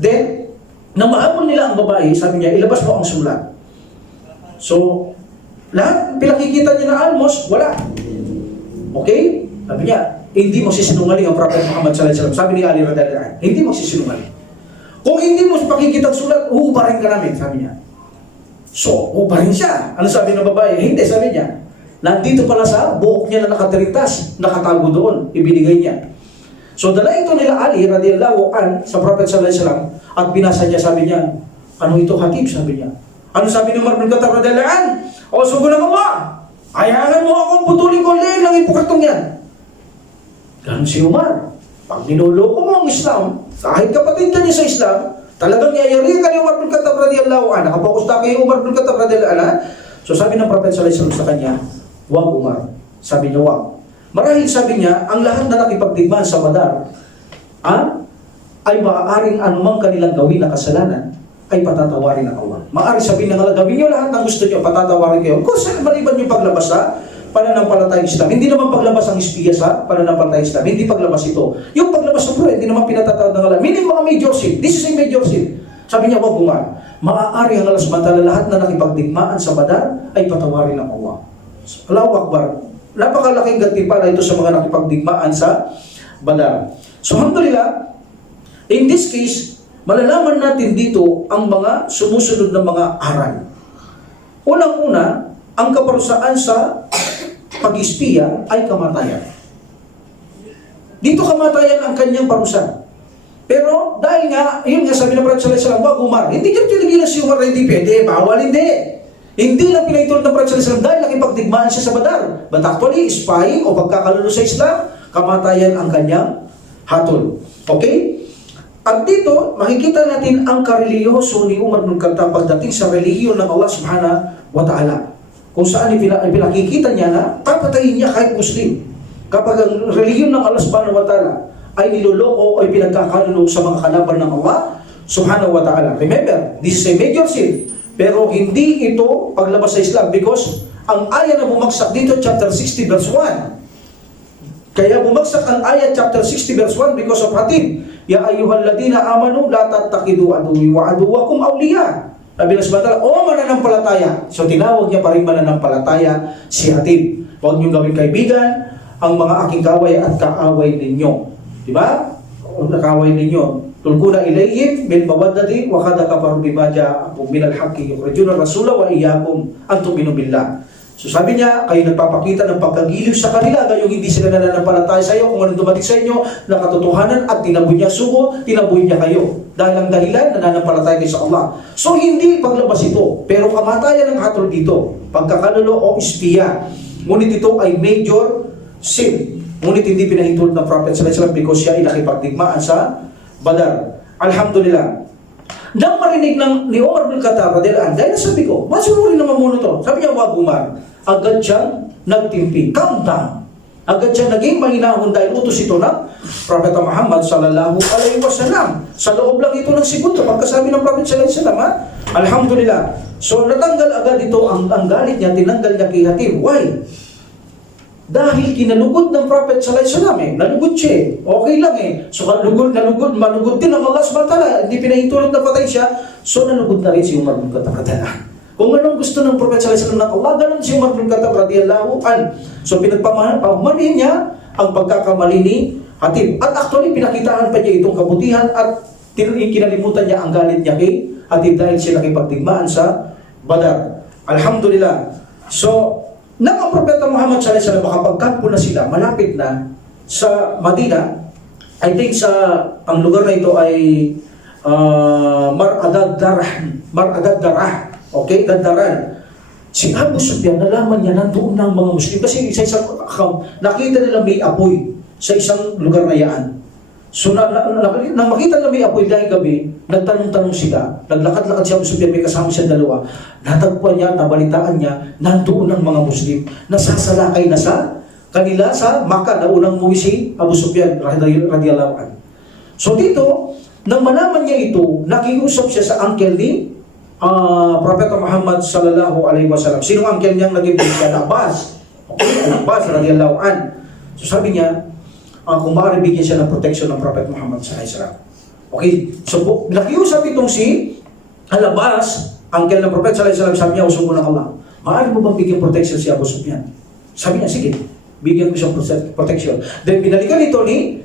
Then, nang mahabol nila ang babae, sabi niya, ilabas mo ang sulat. So, lahat, pinakikita niya na almost, wala. Okay? Sabi niya, hindi mo sisinungaling ang Prophet Muhammad sallallahu alaihi wasallam. Sabi ni Ali radhiyallahu anhu, hindi mo sisinungaling. Kung hindi mo pakikita ang sulat, uubarin ka namin, sabi niya. So, uubarin siya. Ano sabi ng babae? Hindi, sabi niya. Nandito pala sa buhok niya na nakatiritas, nakatago doon, ibinigay niya. So, dala ito nila Ali radhiyallahu anhu sa Prophet sallallahu alaihi wasallam at binasa niya, sabi niya, ano ito Hatib? Sabi niya. Ano sabi ni Umar bin Khattab radhiyallahu anhu? O, sugo ng Allah, ayahan mo akong putulin ko leeg ng ipokratong yan. Ganun si Umar. Pag niloloko mo ang Islam, kahit kapatid ka niya sa Islam, talagang yayari ka ni Umar bin Khattab radhiyallahu anhu. Nakapokus na kay Umar bin Khattab radhiyallahu anhu. So sabi ng Prophet sallallahu alaihi wasallam sa kanya, wag Umar. Sabi niya, wag. Marahil sabi niya, ang lahat na nakipagdigmaan sa Badar, ay maaaring anumang kanilang gawin na kasalanan, ay patatawarin ng Allah. Maaari sabihin na gawin niyo lahat ng gusto niyo, patatawarin kayo. Kung saan maliban yung paglabas sa pananampalatayang Islam. Hindi naman paglabas ang espiya sa pananampalatayang Islam. Hindi paglabas ito. Yung paglabas ng Prophet, hindi naman pinatatawag ng Allah. Meaning mga major sin. This is a major sin. Sabi niya, wag Umar. Maaari ang Allah subhanahu lahat na nakipagdigmaan sa Badar ay patawarin ng Allah. Allahu Akbar. Napakalaking gantimpala ito sa mga nakipagdigmaan sa Badar. So, alhamdulillah, in this case, malalaman natin dito ang mga sumusunod na mga aral. Unang-una, ang kaparusaan sa pag-espiya ay kamatayan. Dito kamatayan ang kanyang parusa. Pero dahil nga, yun nga sabi ng Prophet sallallahu alaihi wasallam, wag Umar. Hindi ka tinigilan si Umar na hindi pwede, bawal hindi. Hindi lang pinaitulad ng Prophet sallallahu alaihi wasallam dahil nakipagdigmaan siya sa Badar. But actually, spying o pagkakalalo sa Islam, kamatayan ang kanyang hatol. Okay? At dito, makikita natin ang kareliyoso ni Umar bin Khattab pagdating sa relihiyon ng Allah subhanahu wa ta'ala. Kung saan ipinakikita niya na papatayin niya kahit Muslim. Kapag ang relihiyon ng Allah subhanahu wa ta'ala ay niloloko o ay pinagkakalulo sa mga kalaban ng Allah subhanahu wa ta'ala. Remember, this is a major sin. Pero hindi ito paglabas sa Islam because ang ayat na bumagsak dito, chapter 60 verse 1. Kaya bumagsak ang ayat chapter 60 verse 1 because of Hatib. Ya ayyuhalladhina amanu la tattakidu aduwi wa aduwakum awliya. Sabi ng subhanahu o mananampalataya. So tinawag niya pa rin mananampalataya si Hatib. Huwag niyong gawing kaibigan ang mga aking kaaway at kaaway ninyo. Diba? O kaaway ninyo. Tulkuna ilayhim bil mawaddati wa qad kafaru bima ja'akum minal haqqi yukhrijuna rasula wa iyyakum an tu'minu billah. So sabi niya, kayo nagpapakita ng pagkagiliw sa kanila, gayong hindi sila nananampalataya sa iyo kung anong dumating sa inyo na katotohanan at tinaboy niya sugo, tinaboy niya kayo. Dahil ang dahilan, nananampalataya kayo sa Allah. So hindi paglabas ito, pero kamatayan ng hatol dito, pagkakalulo o espiya. Ngunit ito ay major sin. Ngunit hindi pinahintulot ng Prophet sallallahu alaihi wasallam because siya ay nakipagdigmaan sa Badar. Alhamdulillah. Nang marinig ni Umar bin Khattab, dahil sabi ko, masunurin naman muna to. Sabi niya, wag Umar. Agad siyang nagtimpi. Calm down. Agad siya naging mahinahon dahil utos ito ng Prophet Muhammad sallallahu alaihi wasallam. Sa loob lang ito ng segundo, pagkasabi ng Prophet sallallahu alaihi wasallam, alhamdulillah. So natanggal agad ito ang galit niya, tinanggal niya kay Hatib. Why? Dahil kinalugod ng Prophet sallallahu alaihi wasallam nalugod siya okay lang So malugod din ang Allah subhanahu wa ta'ala. Hindi pinahintulot na patay siya. So nalugod na rin si Umar bin Khattab. Kung anong gusto ng Prophet sallallahu alaihi wasallam ng Allah, ganun si Umar bin Khattab radiyallahu an. So pinagpamahalin niya ang pagkakamali ni Hatib. At actually pinakitaan pa niya itong kabutihan at kinalimutan niya ang galit niya kay Hatib dahil siya nakipagdigmaan sa Badar. Alhamdulillah. So nang ang Propeta Muhammad sallallahu alaihi wasallam makapagkampo na sila, malapit na sa Madina, I think ang lugar na ito ay Mar Adad-Darah. Okay, Gaddaran. Si Abu Sufyan, nalaman niya nandoon ng mga Muslim kasi sa isang account, nakita nila may apoy sa isang lugar na yan. So nang makita na may apoy dahil gabi, nagtanong-tanong sila, naglakad-lakad si Abu Sufyan, may kasama siya dalawa, natagpuan niya, nabalitaan niya, nandoon ang mga Muslim, nasasalakay na sa kanila sa Makkah na unang umuwi si Abu Sufyan radiyallahu anhu. So dito, nang malaman niya ito, nakiusap siya sa uncle ni Propeta Muhammad sallallahu alaihi wasallam. Sino ang uncle niyang naging siya? Abbas. Okay, Abbas radiyallahu anhu. So sabi niya, kung maaari bigyan siya ng protection ng Prophet Muhammad sallallahu alaihi wasallam. Okay, so nakiusap itong si Al-Abbas, uncle ng Prophet sallallahu alaihi wasallam, sabi niya, usog mo ng Allah. Maaari mo bang bigyan protection si Abu Sufyan? Sabi niya, sige, bigyan ko siyang protection. Then binalikan ito ni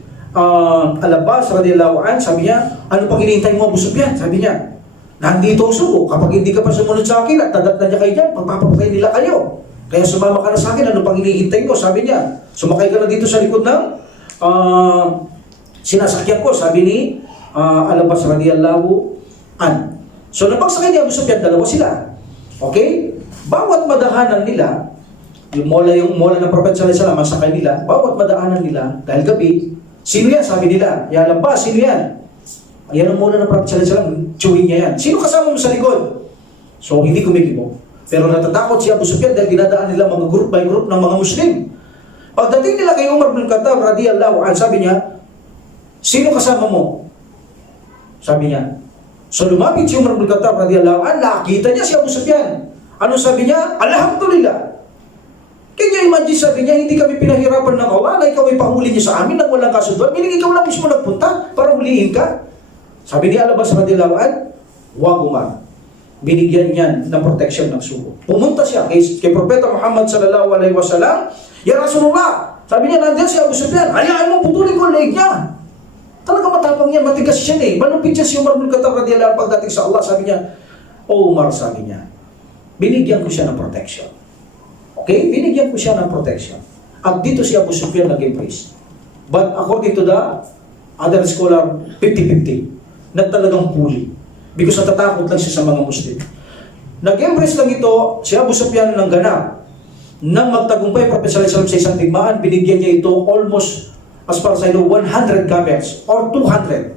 Al-Abbas radiyallahu anhu, sabi niya, ano pang hinihintay mo Abu Sufyan? Sabi niya, nandito ang sugo, kapag hindi ka pa sumunod sa akin at tadat na niya kayo dyan, pagpapapatay nila kayo. Kaya sumama ka na sa akin, ano pang hinihintay mo? Sabi niya, sumakay ka na dito sa likod ng sinasakyan ko, sabi ni Al-Abbas radiyallahu an. So napagsakay ni Abu Sufyan, dalawa sila. Okay? Bawat madahanan nila, yung mola ng Prophet sallallahu alaihi wasallam, ang sakay nila, bawat madahanan nila, dahil gabi, sino yan? Sabi nila, ya Al-Abbas, sino yan? Yan ang mola ng Prophet sallallahu alaihi wasallam, chewing niya yan. Sino kasama mo sa likod? So hindi kumikibo. Pero natatakot si Abu Sufyan dahil dinadaan nila mga group by group ng mga Muslim. Pagdating nila kay Umar bin Khattab radiyallahu anhu, sabi niya, sino kasama mo? Sabi niya. So lumapit si Umar bin Khattab radiyallahu anhu, nakita niya si Abu Sufyan. Ano sabi niya? Alhamdulillah. Kaya imagine, sabi niya, hindi kami pinahirapan ng Allah na ikaw ay pahuli niya sa amin nang walang kasunduan. Meaning ikaw lang mismo nagpunta para hulihin ka. Sabi ni Al-Abbas radiyallahu anhu, wag Umar. Binigyan niyan ng protection ng sugo. Pumunta siya kay Propeta Muhammad sallallahu alaihi wasallam. Ya Rasulullah, sabi niya, nandiyan si Abu Sufyan, hayaan mo, putulin ko ang leeg niya. Talaga matapang yan, matigas siya Malupit siya si Umar bin Khattab radiyallahu anhu pagdating sa Allah. Sabi niya, Umar, sabi niya, binigyan ko siya ng protection. Okay? Binigyan ko siya ng protection. At dito si Abu Sufyan nag-embrace. But according to the other scholar, 50-50. Na talagang puli. Because natatakot lang siya sa mga Muslim. Nag-embrace lang ito, si Abu Sufyan ng ganap. Nang magtagumpay Prophet sallallahu alaihi wasallam sa isang tigmaan, binigyan niya ito almost, as far as I know, 100 camels or 200.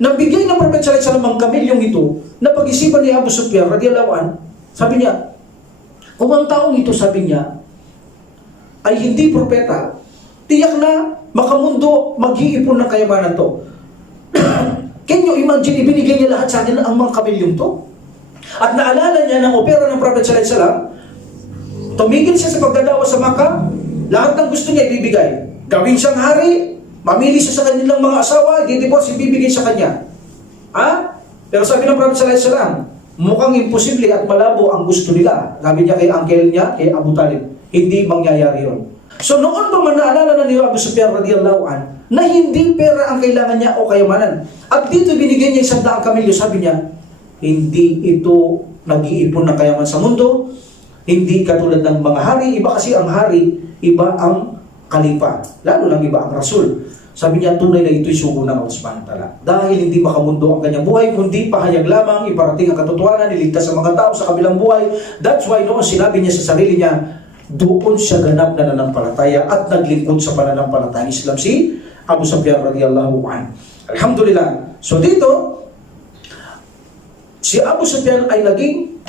Nang bigay ng Prophet sallallahu alaihi wasallam ang kamilyong ito, napag-isipan ni Abu Sufyan radiyallahu anhu, sabi niya, kung ang taong ito, sabi niya, ay hindi propeta, tiyak na makamundo, mag-iipon ng kayamanan to. Can you imagine, ibinigay niya lahat sa akin ang mga kamilyong to? At naalala niya ng opera ng Prophet sallallahu alaihi wasallam, tumigil siya sa pagdadawa sa Makkah, lahat ng gusto niya ibibigay. Gawin siyang hari, Mamili siya sa kanilang mga asawa, i-divorce, ibibigay sa kanya. Pero sabi ng Prophet sallallahu alaihi wasallam, mukhang imposible at malabo ang gusto nila. Sabi niya kay uncle niya, kay Abu Talib, hindi mangyayari yun. So noon pa man naalala na ni Abu Sufyan radiyallahu an na hindi pera ang kailangan niya o kayamanan. At dito binigyan niya 100 kamilyo, sabi niya, hindi ito nag-iipon ng kayaman sa mundo, hindi katulad ng mga hari. Iba kasi ang hari, iba ang kalipa, lalo lang iba ang rasul. Sabi niya, tunay na ito'y sugo ng Allah subhanahu wa ta'ala. Dahil hindi makamundo ang kanyang buhay, kundi pahayag lamang, iparating ang katotohanan, niligtas sa mga tao sa kabilang buhay. That's why noon sinabi niya sa sarili niya, doon siya ganap na nananampalataya at naglingkod sa pananampalatayang Islam si Abu Sufyan radiyallahu anhu. Alhamdulillah. So dito, si Abu Sufyan ay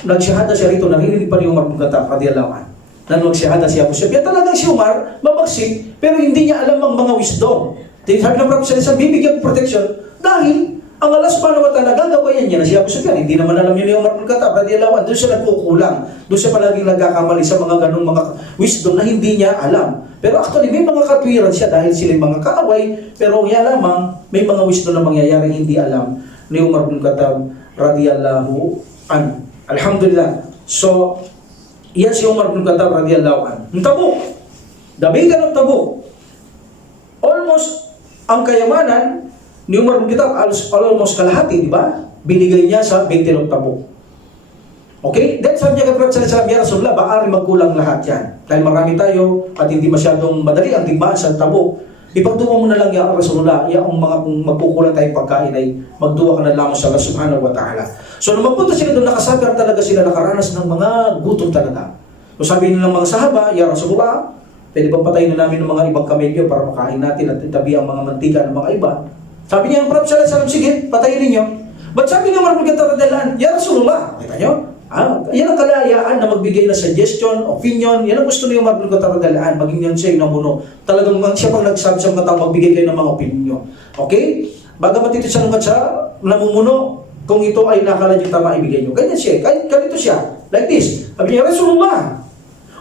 nagsyahada siya rito, naririnig pa ni Umar bin Khattab radiyallahu anhu. Na nagsyahada si Abu Sufyan, talagang si Umar, mabagsik, pero hindi niya alam ang mga wisdom. Sabi ng Prophet sallallahu alaihi wasallam, bibigyan ko protection dahil ang Allah subhanahu wa ta'ala gagawayan niya na si Abu Sufyan. Hindi naman alam niya ni Umar bin Khattab radiyallahu anhu. Doon siya nagkukulang. Doon siya palaging nagkakamali sa mga ganung mga wisdom na hindi niya alam. Pero actually may mga katwiran siya dahil sila mga kaaway, pero yan lamang may mga wisdom na mangyayari hindi alam ni Umar bin Khattab radiyallahu anhu. Alhamdulillah. So yan si Umar bin Khattab radiyallahu anhu. Ang Tabuk, dabigan ng Tabuk, almost ang kayamanan ni Umar bin Khattab, almost kalahati, di ba? Binigay niya sa Battle of Tabuk. Okay? Then sabi niya kay Prophet sallallahu alaihi wasallam, ya Rasulullah, baari magkulang lahat yan. Dahil marami tayo at hindi masyadong madali ang digmaan sa Tabuk. Ipagduwa mo na lang ya Rasulullah, yung mga kung magkukulang tayong pagkain ay magduwa ka na lamang sa Allah subhanahu wa ta'ala. So nung magpunta sila doon, nakasafar talaga sila, nakaranas ng mga gutom talaga. So sabi nila mga sahaba, ya Rasulullah, pwede bang patayin na namin ng mga ibang kamelyo para makain natin at itabi ang mga mantika ng mga iba? Sabi niya ang Prophet sallallahu alaihi wasallam, sige, patayin ninyo. But sabi niya Umar bin Khattab radhiyallahu anhu, ya Rasulullah, kita nyo? Yan ang kalayaan na magbigay na suggestion, opinion, yan ang gusto ni Umar bin Khattab radhiyallahu anhu, maging yan siya yung namuno. Talagang siya pang nagsabi sa mga tao, magbigay kayo ng mga opinion. Okay? Bagamat ito siya nung sa namumuno, kung ito ay nakala niyo tama, ibigay niyo. Ganyan siya, ganito siya, like this. Sabi niya, Rasulullah,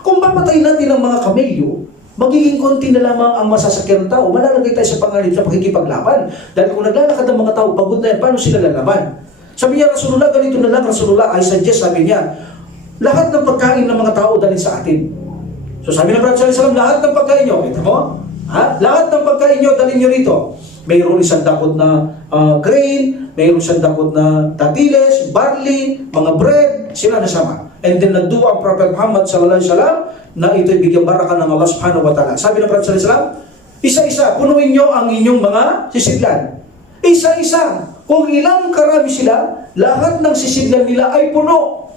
kung papatayin natin ang mga kamelyo, magiging konti na lamang ang masasakyan ng tao. Malalagay tayo sa panganib sa pakikipaglaban. Dahil kung naglalakad ang mga tao, pagod na yan, paano sila lalaban? Sabi niya, Rasulullah, ganito na lang, Rasulullah, I suggest, sabi niya, lahat ng pagkain ng mga tao dalhin sa atin. So sabi ng Prophet sallallahu alaihi wasallam, lahat ng pagkain nyo, ito mo, lahat ng pagkain nyo, dalhin nyo rito. Mayroon isang dakot na grain, mayroon isang dakot na tatiles, barley, mga bread, sila nasama. And then nagduwa ang Prophet Muhammad sallallahu alaihi wasallam na ito'y bigyan baraka ng Allah subhanahu wa ta'ala. Sabi ng Prophet sallallahu alaihi wasallam, isa-isa, punuin nyo ang inyong mga sisidlan. Isa-isa, kung ilang karami sila, lahat ng sisidlan nila ay puno.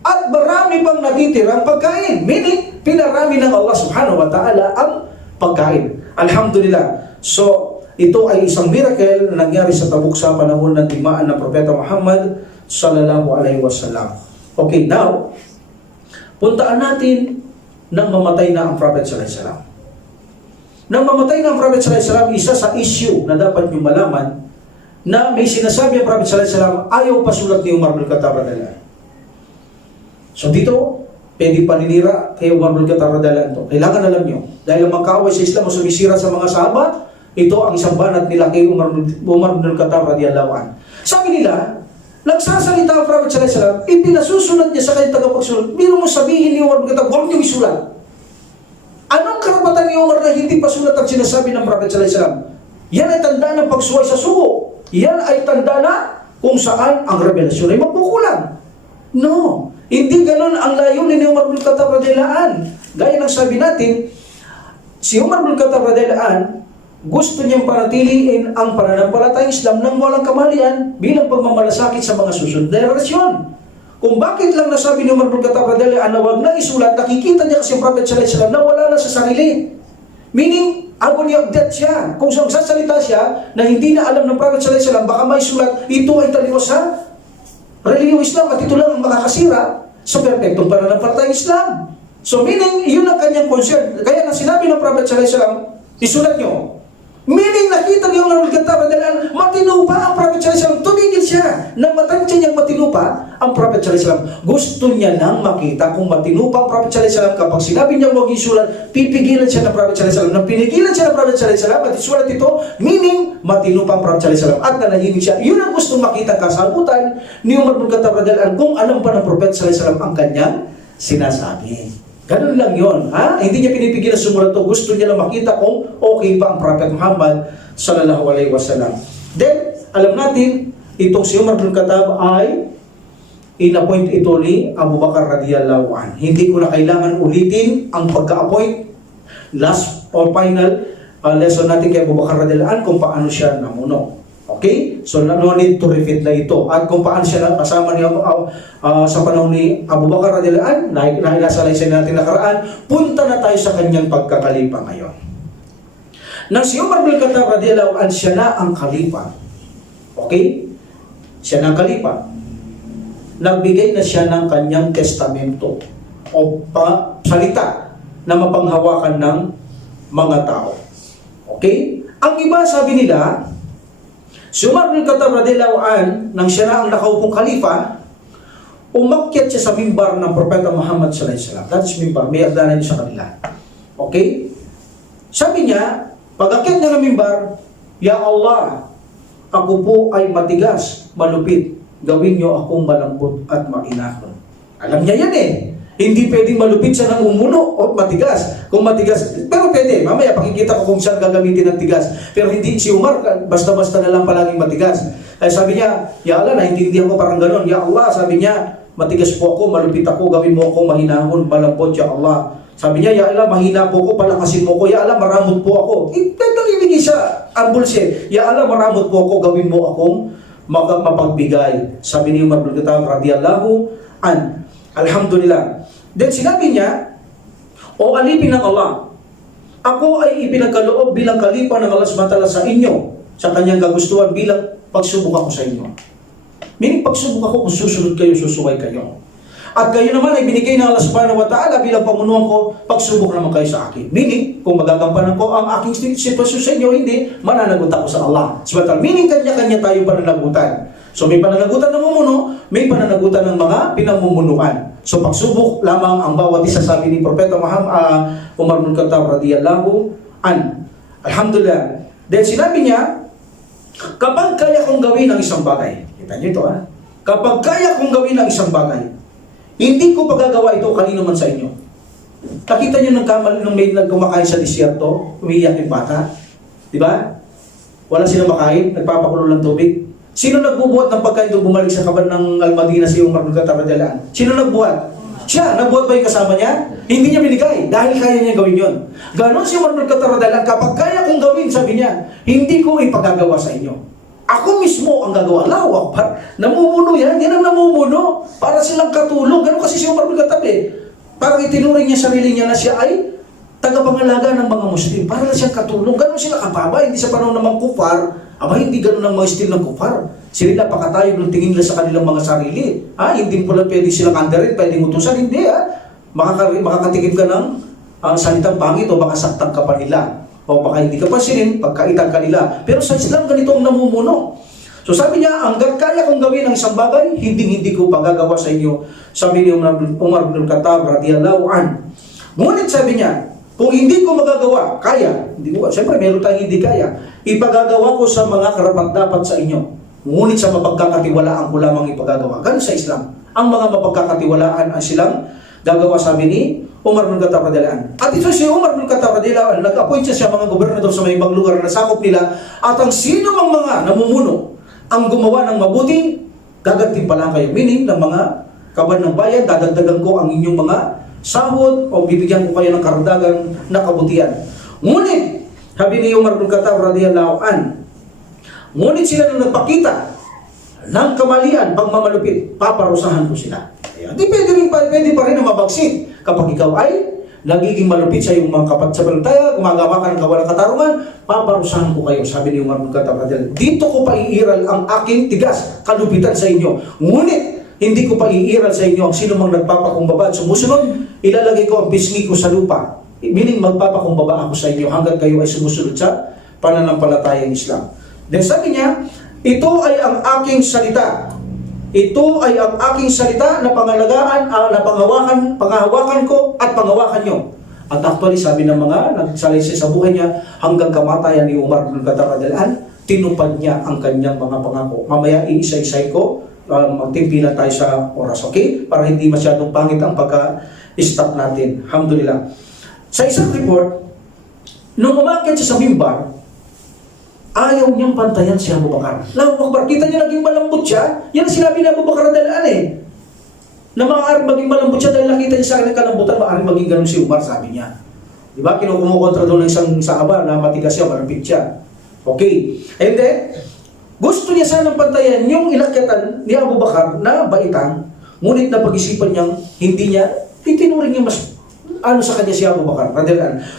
At marami pang natitirang pagkain. Meaning, pinarami ng Allah subhanahu wa ta'ala ang pagkain. Alhamdulillah. So, ito ay isang miracle na nangyari sa Tabuk sa panahon ng digmaan ng Propeta Muhammad sallallahu alaihi wasallam. Okay, now, puntaan natin nang mamatay na ang Prophet sallallahu alaihi wasallam. Nang mamatay na ang Prophet sallallahu alaihi wasallam, isa sa issue na dapat nyo malaman na may sinasabi ang Prophet sallallahu alaihi wasallam, ayaw pasulat ni Umar bin Khattab radhiyallahu anhu. So dito, pwede paninira kay Umar bin Khattab radhiyallahu anhu. Kailangan alam nyo, dahil ang magkaaway sa Islam o sumisira sa mga sahabat, ito ang isang banat nila kay Umar bin Khattab radhiyallahu anhu. Sabi nila, nagsasalita ang Prophet sallallahu alaihi wasallam, ipinasusulat niya sa kanyang tagapagsulat. Biro mo sabihin ni Umar bin Khattab, huwag niyo isulat. Anong karapatan ni Umar na hindi pasulat ang sinasabi ng Prophet sallallahu alaihi wasallam? Yan ay tanda ng pagsuway sa sugo. Yan ay tanda na kung saan ang revelasyon ay magkukulang. No, hindi ganun ang layunin ni Umar bin Khattab radhiyallahu anhu. Gaya ng sabi natin, si Umar bin Khattab radhiyallahu anhu, gusto niyang panatiliin ang pananampalatayang Islam nang walang kamalian bilang pagmamalasakit sa mga susunod na henerasyon. Kung bakit lang nasabi ni Umar bin Khattab radhiyallahu anhu na wag na isulat, nakikita niya kasi ang Prophet sallallahu alaihi wasallam na wala na sa sarili. Meaning, agony of death siya. Kung sasalita siya na hindi na alam ng Prophet sallallahu alaihi wasallam, baka may sulat, ito ay taliwas sa relihiyong Islam at ito lang ang makakasira sa perpektong pananampalatayang Islam. So meaning, yun ang kanyang concern. Kaya na sinabi ng Prophet sallallahu alaihi wasallam, isulat nyo. Meaning, nakita niyo ang Khattab radhiyallahu anhu, matino pa ang Prophet sallallahu alaihi wasallam. Tumigil siya. Nang matansya niyang matino pa ang Prophet sallallahu alaihi wasallam. Gusto niya nang makita kung matino pa ang Prophet sallallahu alaihi wasallam. Kapag sinabi niya huwag isulat, pipigilan siya ng Prophet sallallahu alaihi wasallam. Nang pinigilan siya ng Prophet sallallahu alaihi wasallam at isulat ito, meaning, matino pa ang Prophet sallallahu alaihi wasallam. At nanahimik siya. Yun ang gusto makita kasagutan ni Umar bin Khattab radhiyallahu anhu kung alam pa ng Prophet sallallahu alaihi wasallam ang kanyang sinasabi. Ganun lang yun. Hindi niya pinipigil na sumulat to. Gusto niya lang makita kung okay pa ang Prophet Muhammad sallallahu alaihi wasallam. Then, alam natin, itong si Umar bin Khattab ay in-appoint ito ni Abu Bakar radhiyallahu anhu. Hindi ko na kailangan ulitin ang pagka-appoint. Last or final lesson natin kay Abu Bakar radhiyallahu anhu kung paano siya namuno. Okay? So, no need to repeat na ito. At kung paano siya kasama ni sa panahon ni Abu Bakar radhiyallahu anhu, nahilasalay natin nakaraan, punta na tayo sa kanyang pagkakalipa ngayon. Nang si Umar bin Khattab radhiyallahu anhu, siya na ang kalipa. Okay? Siya na ang kalipa. Nagbigay na siya ng kanyang testamento o salita na mapanghawakan ng mga tao. Okay? Ang iba sabi nila, si Umar bin Khattab radhiyallahu anhu, nang siya na ang nakaupong kalifa, umakyat siya sa mimbar ng Propeta Muhammad sallallahu alaihi wasallam. That is mimbar, may agdanan niya sa kanila. Okay? Sabi niya, pag-akyat niya ng mimbar, Ya Allah, ako po ay matigas, malupit. Gawin niyo akong malambot at mainakon. Alam niya yan eh. Hindi pwedeng malupit siya ng umuno o matigas. Kung matigas, pero pwede. Mamaya pakikita ko kung saan gagamitin ng tigas. Pero hindi si Umar, basta-basta na lang palaging matigas. Ay sabi niya, Ya Allah, naintindihan ko parang gano'n. Ya Allah, sabi niya, matigas po ako, malupit ako, gawin mo ako mahinahon, malambot, Ya Allah. Sabi niya, Ya Allah, mahina po ako, palakasin mo ko. Ya Allah, maramot po ako. Ibigay siya ang bulse. Ya Allah, maramot po ako, gawin mo akong mapagbigay. Sabi ni Umar bin Khattab radhiyallahu anhu. Alhamdulillah. Then sinabi niya, O alipin ng Allah, ako ay ipinagkaloob bilang kalipa ng Allah subhanahu sa inyo, sa kanyang kagustuhan bilang pagsubok ako sa inyo. Meaning pagsubok ako kung susunod kayo, susuway kayo. At kayo naman ay binigay ng Allah subhanahu wa ta'ala bilang pamunuan ko, pagsubok naman kayo sa akin. Meaning, kung magagampanan ko ang aking sitwasyon sa inyo, hindi, mananagot ako sa Allah. Subhanahu, meaning kanya-kanya tayo pananagutan. So may pananagutan ng mumuno, may pananagutan ng mga pinamumunuan. So pagsubok lamang ang bawat isa, sabi ni Propeta Muhammad, Umar bin Khattab radhiyallahu anhu. Alhamdulillah. Then sinabi niya, kapag kaya kong gawin ang isang bagay, kita niyo ito kapag kaya kong gawin ang isang bagay, hindi ko pagagawa ito kanino man sa inyo. Nakita niyo nung may nagkumakain sa disyerto, umiiyak yung bata. Di ba? Wala silang makain, nagpapakulo ng tubig. Sino nagbubuhat ng pagkain doon bumalik sa kaban ng Al-Madinah si Umar bin Khattab radhiyallahu anhu? Sino nagbuhat? Siya. Nagbuhat ba yung kasama niya? Hindi niya binigay dahil kaya niya gawin yon. Ganon si Umar bin Khattab radhiyallahu anhu, kapag kaya kong gawin, sabi niya, hindi ko ipagagawa sa inyo. Ako mismo ang gagawa. Allahu Akbar. Namumuno yan. Yan ang namumuno. Para silang katulong. Ganon kasi si Umar bin Khattab Parang itinuring niya sarili niya na siya ay tagapangalaga ng mga Muslim. Para na siyang katulong. Ganon sila kababa. Hindi sa panahon ng mga kufar. Aba, hindi ganon ang mga stil ng kufar. Sila napakatayo ng tingin nila sa kanilang mga sarili. Hindi pala pwede silang underin, pwedeng utusan. Hindi makakatikim ka ng salitang pangit o baka saktan ka pa nila. O baka hindi ka pansinin, pagkaitan ka nila. Pero sa Islam, ganito ang namumuno. So sabi niya, hanggang kaya kong gawin ang isang bagay, hindi ko pagagawa sa inyo. Sabi ni Umar bin Khattab radhiyallahu anhu. Ngunit sabi niya, kung hindi ko magagawa, kaya, siyempre meron tayong hindi kaya, ipagagawa ko sa mga karapat-dapat sa inyo. Ngunit sa mapagkakatiwalaan ko lamang ipagagawa. Ganun sa Islam. Ang mga mapagkakatiwalaan ang silang gagawa, sabi ni Umar bin Khattab radhiyallahu anhu. At ito si Umar bin Khattab radhiyallahu anhu, nag-appoint siya mga gobernador sa mga ibang lugar na sakop nila, at ang sino mang mga namumuno ang gumawa ng mabuti, gagantimpalaan kayo. Meaning, ng mga kaban ng bayan, dadagdagan ko ang inyong mga sahod o bibigyan ko kayo ng karagdagan na kabutihan. Ngunit, sabi ni Umar bin Khattab radhiyallahu anhu, ngunit sila nang nagpakita ng kamalian, pagmamalupit, paparusahan ko sila. Di pwede pa rin na mabagsik kapag ikaw ay nagiging malupit sa iyong mga kapatsabalantaya, gumagawa ka ng kawalang katarungan, paparusahan ko kayo, sabi ni Umar bin Khattab radhiyallahu anhu. Dito ko paiiral ang aking tigas, kalupitan sa inyo. Ngunit, hindi ko paiiral sa inyo ang sino mang nagpapakumbaba at sumusunod, ilalagay ko ang pisngi ko sa lupa. Meaning, magpapakumbaba ako sa inyo hanggang kayo ay sumusunod sa pananampalatayang Islam. Then sabi niya, ito ay ang aking salita. Ito ay ang aking salita na pangalagaan, na pangahawakan ko at pangawakan nyo. At actually, sabi ng mga nagsalaysay sa buhay niya, hanggang kamatayan ni Umar bin Khattab radhiyallahu anhu, tinupad niya ang kanyang mga pangako. Mamaya iisa-isay ko, magtimpilan tayo sa oras, okay? Para hindi masyadong pangit ang pagka-stop natin. Alhamdulillah. Sa isang report, nung umakyat siya sa mimbar, ayaw niyang pantayan si Abu Bakar. Allahu Akbar, kita niya naging malambot siya. Yan ang sinabi ni Abu Bakar radhiyallahu anhu na maaaring maging malambot siya dahil nakita niya sa akin ng kalambutan, maaaring maging ganun si Umar, sabi niya. Diba? Kinukumukontra doon ng isang sahaba na matigas siya, malapit siya. Okay. And then, gusto niya sanang pantayan yung inakyatan ni Abu Bakar na baitang, ngunit na pag-isipan niyang hindi niya, itinuring niya mas sa kanya si Abu Bakar.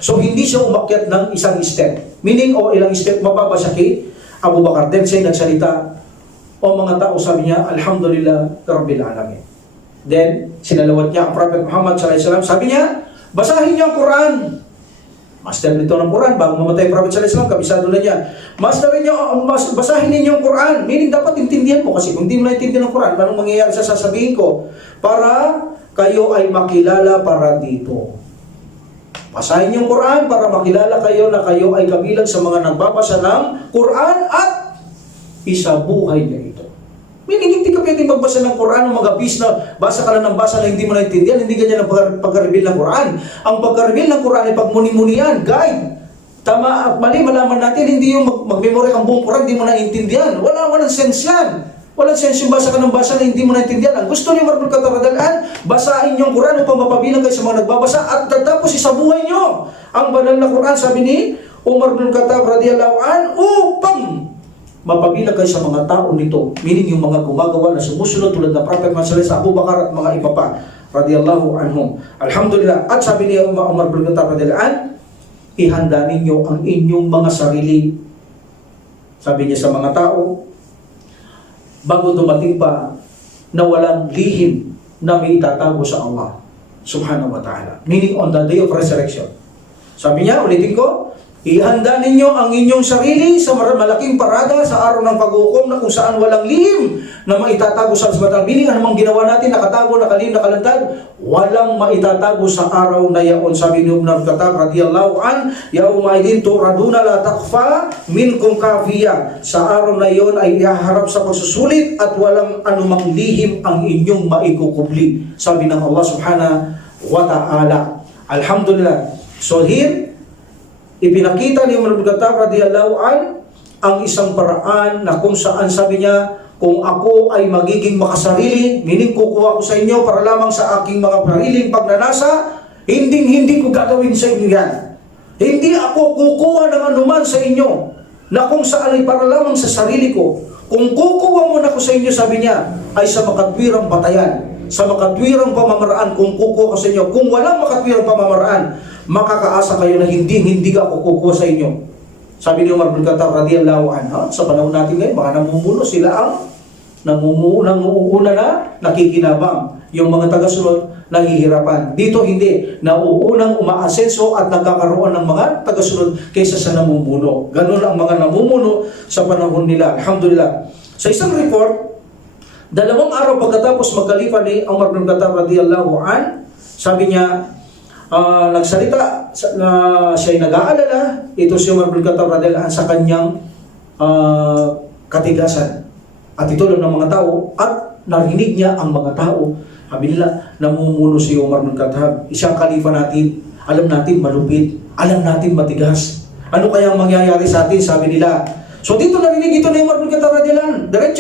So, hindi siya umakyat ng isang step. Meaning, o ilang step, mababa siya kay Abu Bakar. Then siya nagsalita, o mga tao, sabi niya, Alhamdulillah, Rabbil Alamin. Then, sinalawat niya ang Prophet Muhammad SAW. Sabi niya, basahin niyo ang Quran. Master nito ng Quran, bago mamatay ang Prophet SAW, kabisado na niya. Basahin ninyo ang Quran. Meaning, dapat intindihan mo. Kasi kung hindi mo naintindihan ang Quran, anong mangyayari sa sasabihin ko? Para kayo ay makilala para dito. Basahin niyo ang Quran para makilala kayo na kayo ay kabilang sa mga nagbabasa ng Quran at isabuhay niya ito. Meaning, hindi ka pwedeng magbasa ng Quran o mag-abis na basa ka lang ng basa na hindi mo naintindihan. Hindi ganyan ang pagka-reveal ng Quran. Ang pagka-reveal ng Quran ay pagmuni-munian, guide. Tama at mali, malaman natin, hindi yung mag-memory kang buong Quran, hindi mo naintindihan. Walang sense yan. Walang sense yung basa ka ng basa na hindi mo naintindihan. Ang gusto niyo Umar bin Khattab radhiyallahu anhu, basahin niyo ang Quran upang mapabilang kayo sa mga nagbabasa at tapos isabuhay niyo ang banal na Quran, sabi ni Umar bin Khattab radhiyallahu anhu, upang mapabilang kayo sa mga tao nito. Meaning yung mga gumagawa na sumusunod tulad ng Prophet Muhammad sa Abu Bakar at mga iba pa radhiyallahu anhum. Alhamdulillah. At sabi ni Umar bin Khattab radhiyallahu anhu, ihanda ninyo ang inyong mga sarili. Sabi niya sa mga tao, bago dumating pa na walang lihim na may itatago sa Allah subhanahu wa ta'ala. Meaning on the day of resurrection. Sabi niya, ulitin ko, ihanda ninyo ang inyong sarili sa malaking parada sa araw ng paghukom na kung saan walang lihim na maitatago sa batang biling. Anumang ginawa natin, nakatago, nakalim, nakalantad, walang maitatago sa araw na yaon. Sabi ni Umar bin Khattab radhiyallahu an, yauma idin turaduna la takfa minkum kafiya. Sa araw na yon ay ihaharap sa pagsusulit at walang anumang lihim ang inyong maikukubli. Sabi ng Allah subhanahu wa ta'ala. Alhamdulillah. So here, ipinakita ni Umar bin Khattab radhiyallahu an ang isang paraan na kung saan sabi niya, kung ako ay magiging makasarili, meaning kukuha ko sa inyo para lamang sa aking mga sariling pagnanasa, hindi ko gagawin sa inyo yan. Hindi ako kukuha ng anuman sa inyo na kung saan ay para lamang sa sarili ko. Kung kukuha mo na ko sa inyo, sabi niya, ay sa makatwirang batayan, sa makatwirang pamamaraan, kung kukuha ko sa inyo. Kung walang makatwirang pamamaraan, makakaasa kayo na hindi ka ako kukuha sa inyo. Sabi ni Umar bin Khattab radhiyallahu anhu, sa panahon natin ngayon, baka namumuno sila ang nanguuna na nakikinabang. Yung mga tagasunod nahihirapan. Dito hindi, nauunang umaasenso at nagkakaroon ng mga tagasunod kaysa sa namumuno. Ganun ang mga namumuno sa panahon nila. Alhamdulillah. Sa isang report, 2 araw pagkatapos magkalipa ni Umar bin Khattab radhiyallahu anhu, sabi niya, nagsalita na siya'y nag-aalala, ito si Umar bin Khattab radhiyallahu anhu sa kanyang katigasan. At ito lang ng mga tao, at narinig niya ang mga tao. Sabi nila, namumuno si Umar bin Khattab, isang kalifa natin, alam natin malupit, alam natin matigas. Ano kaya ang mangyayari sa atin? Sabi nila. So dito narinig ito ni Umar bin Khattab radhiyallahu anhu, direct.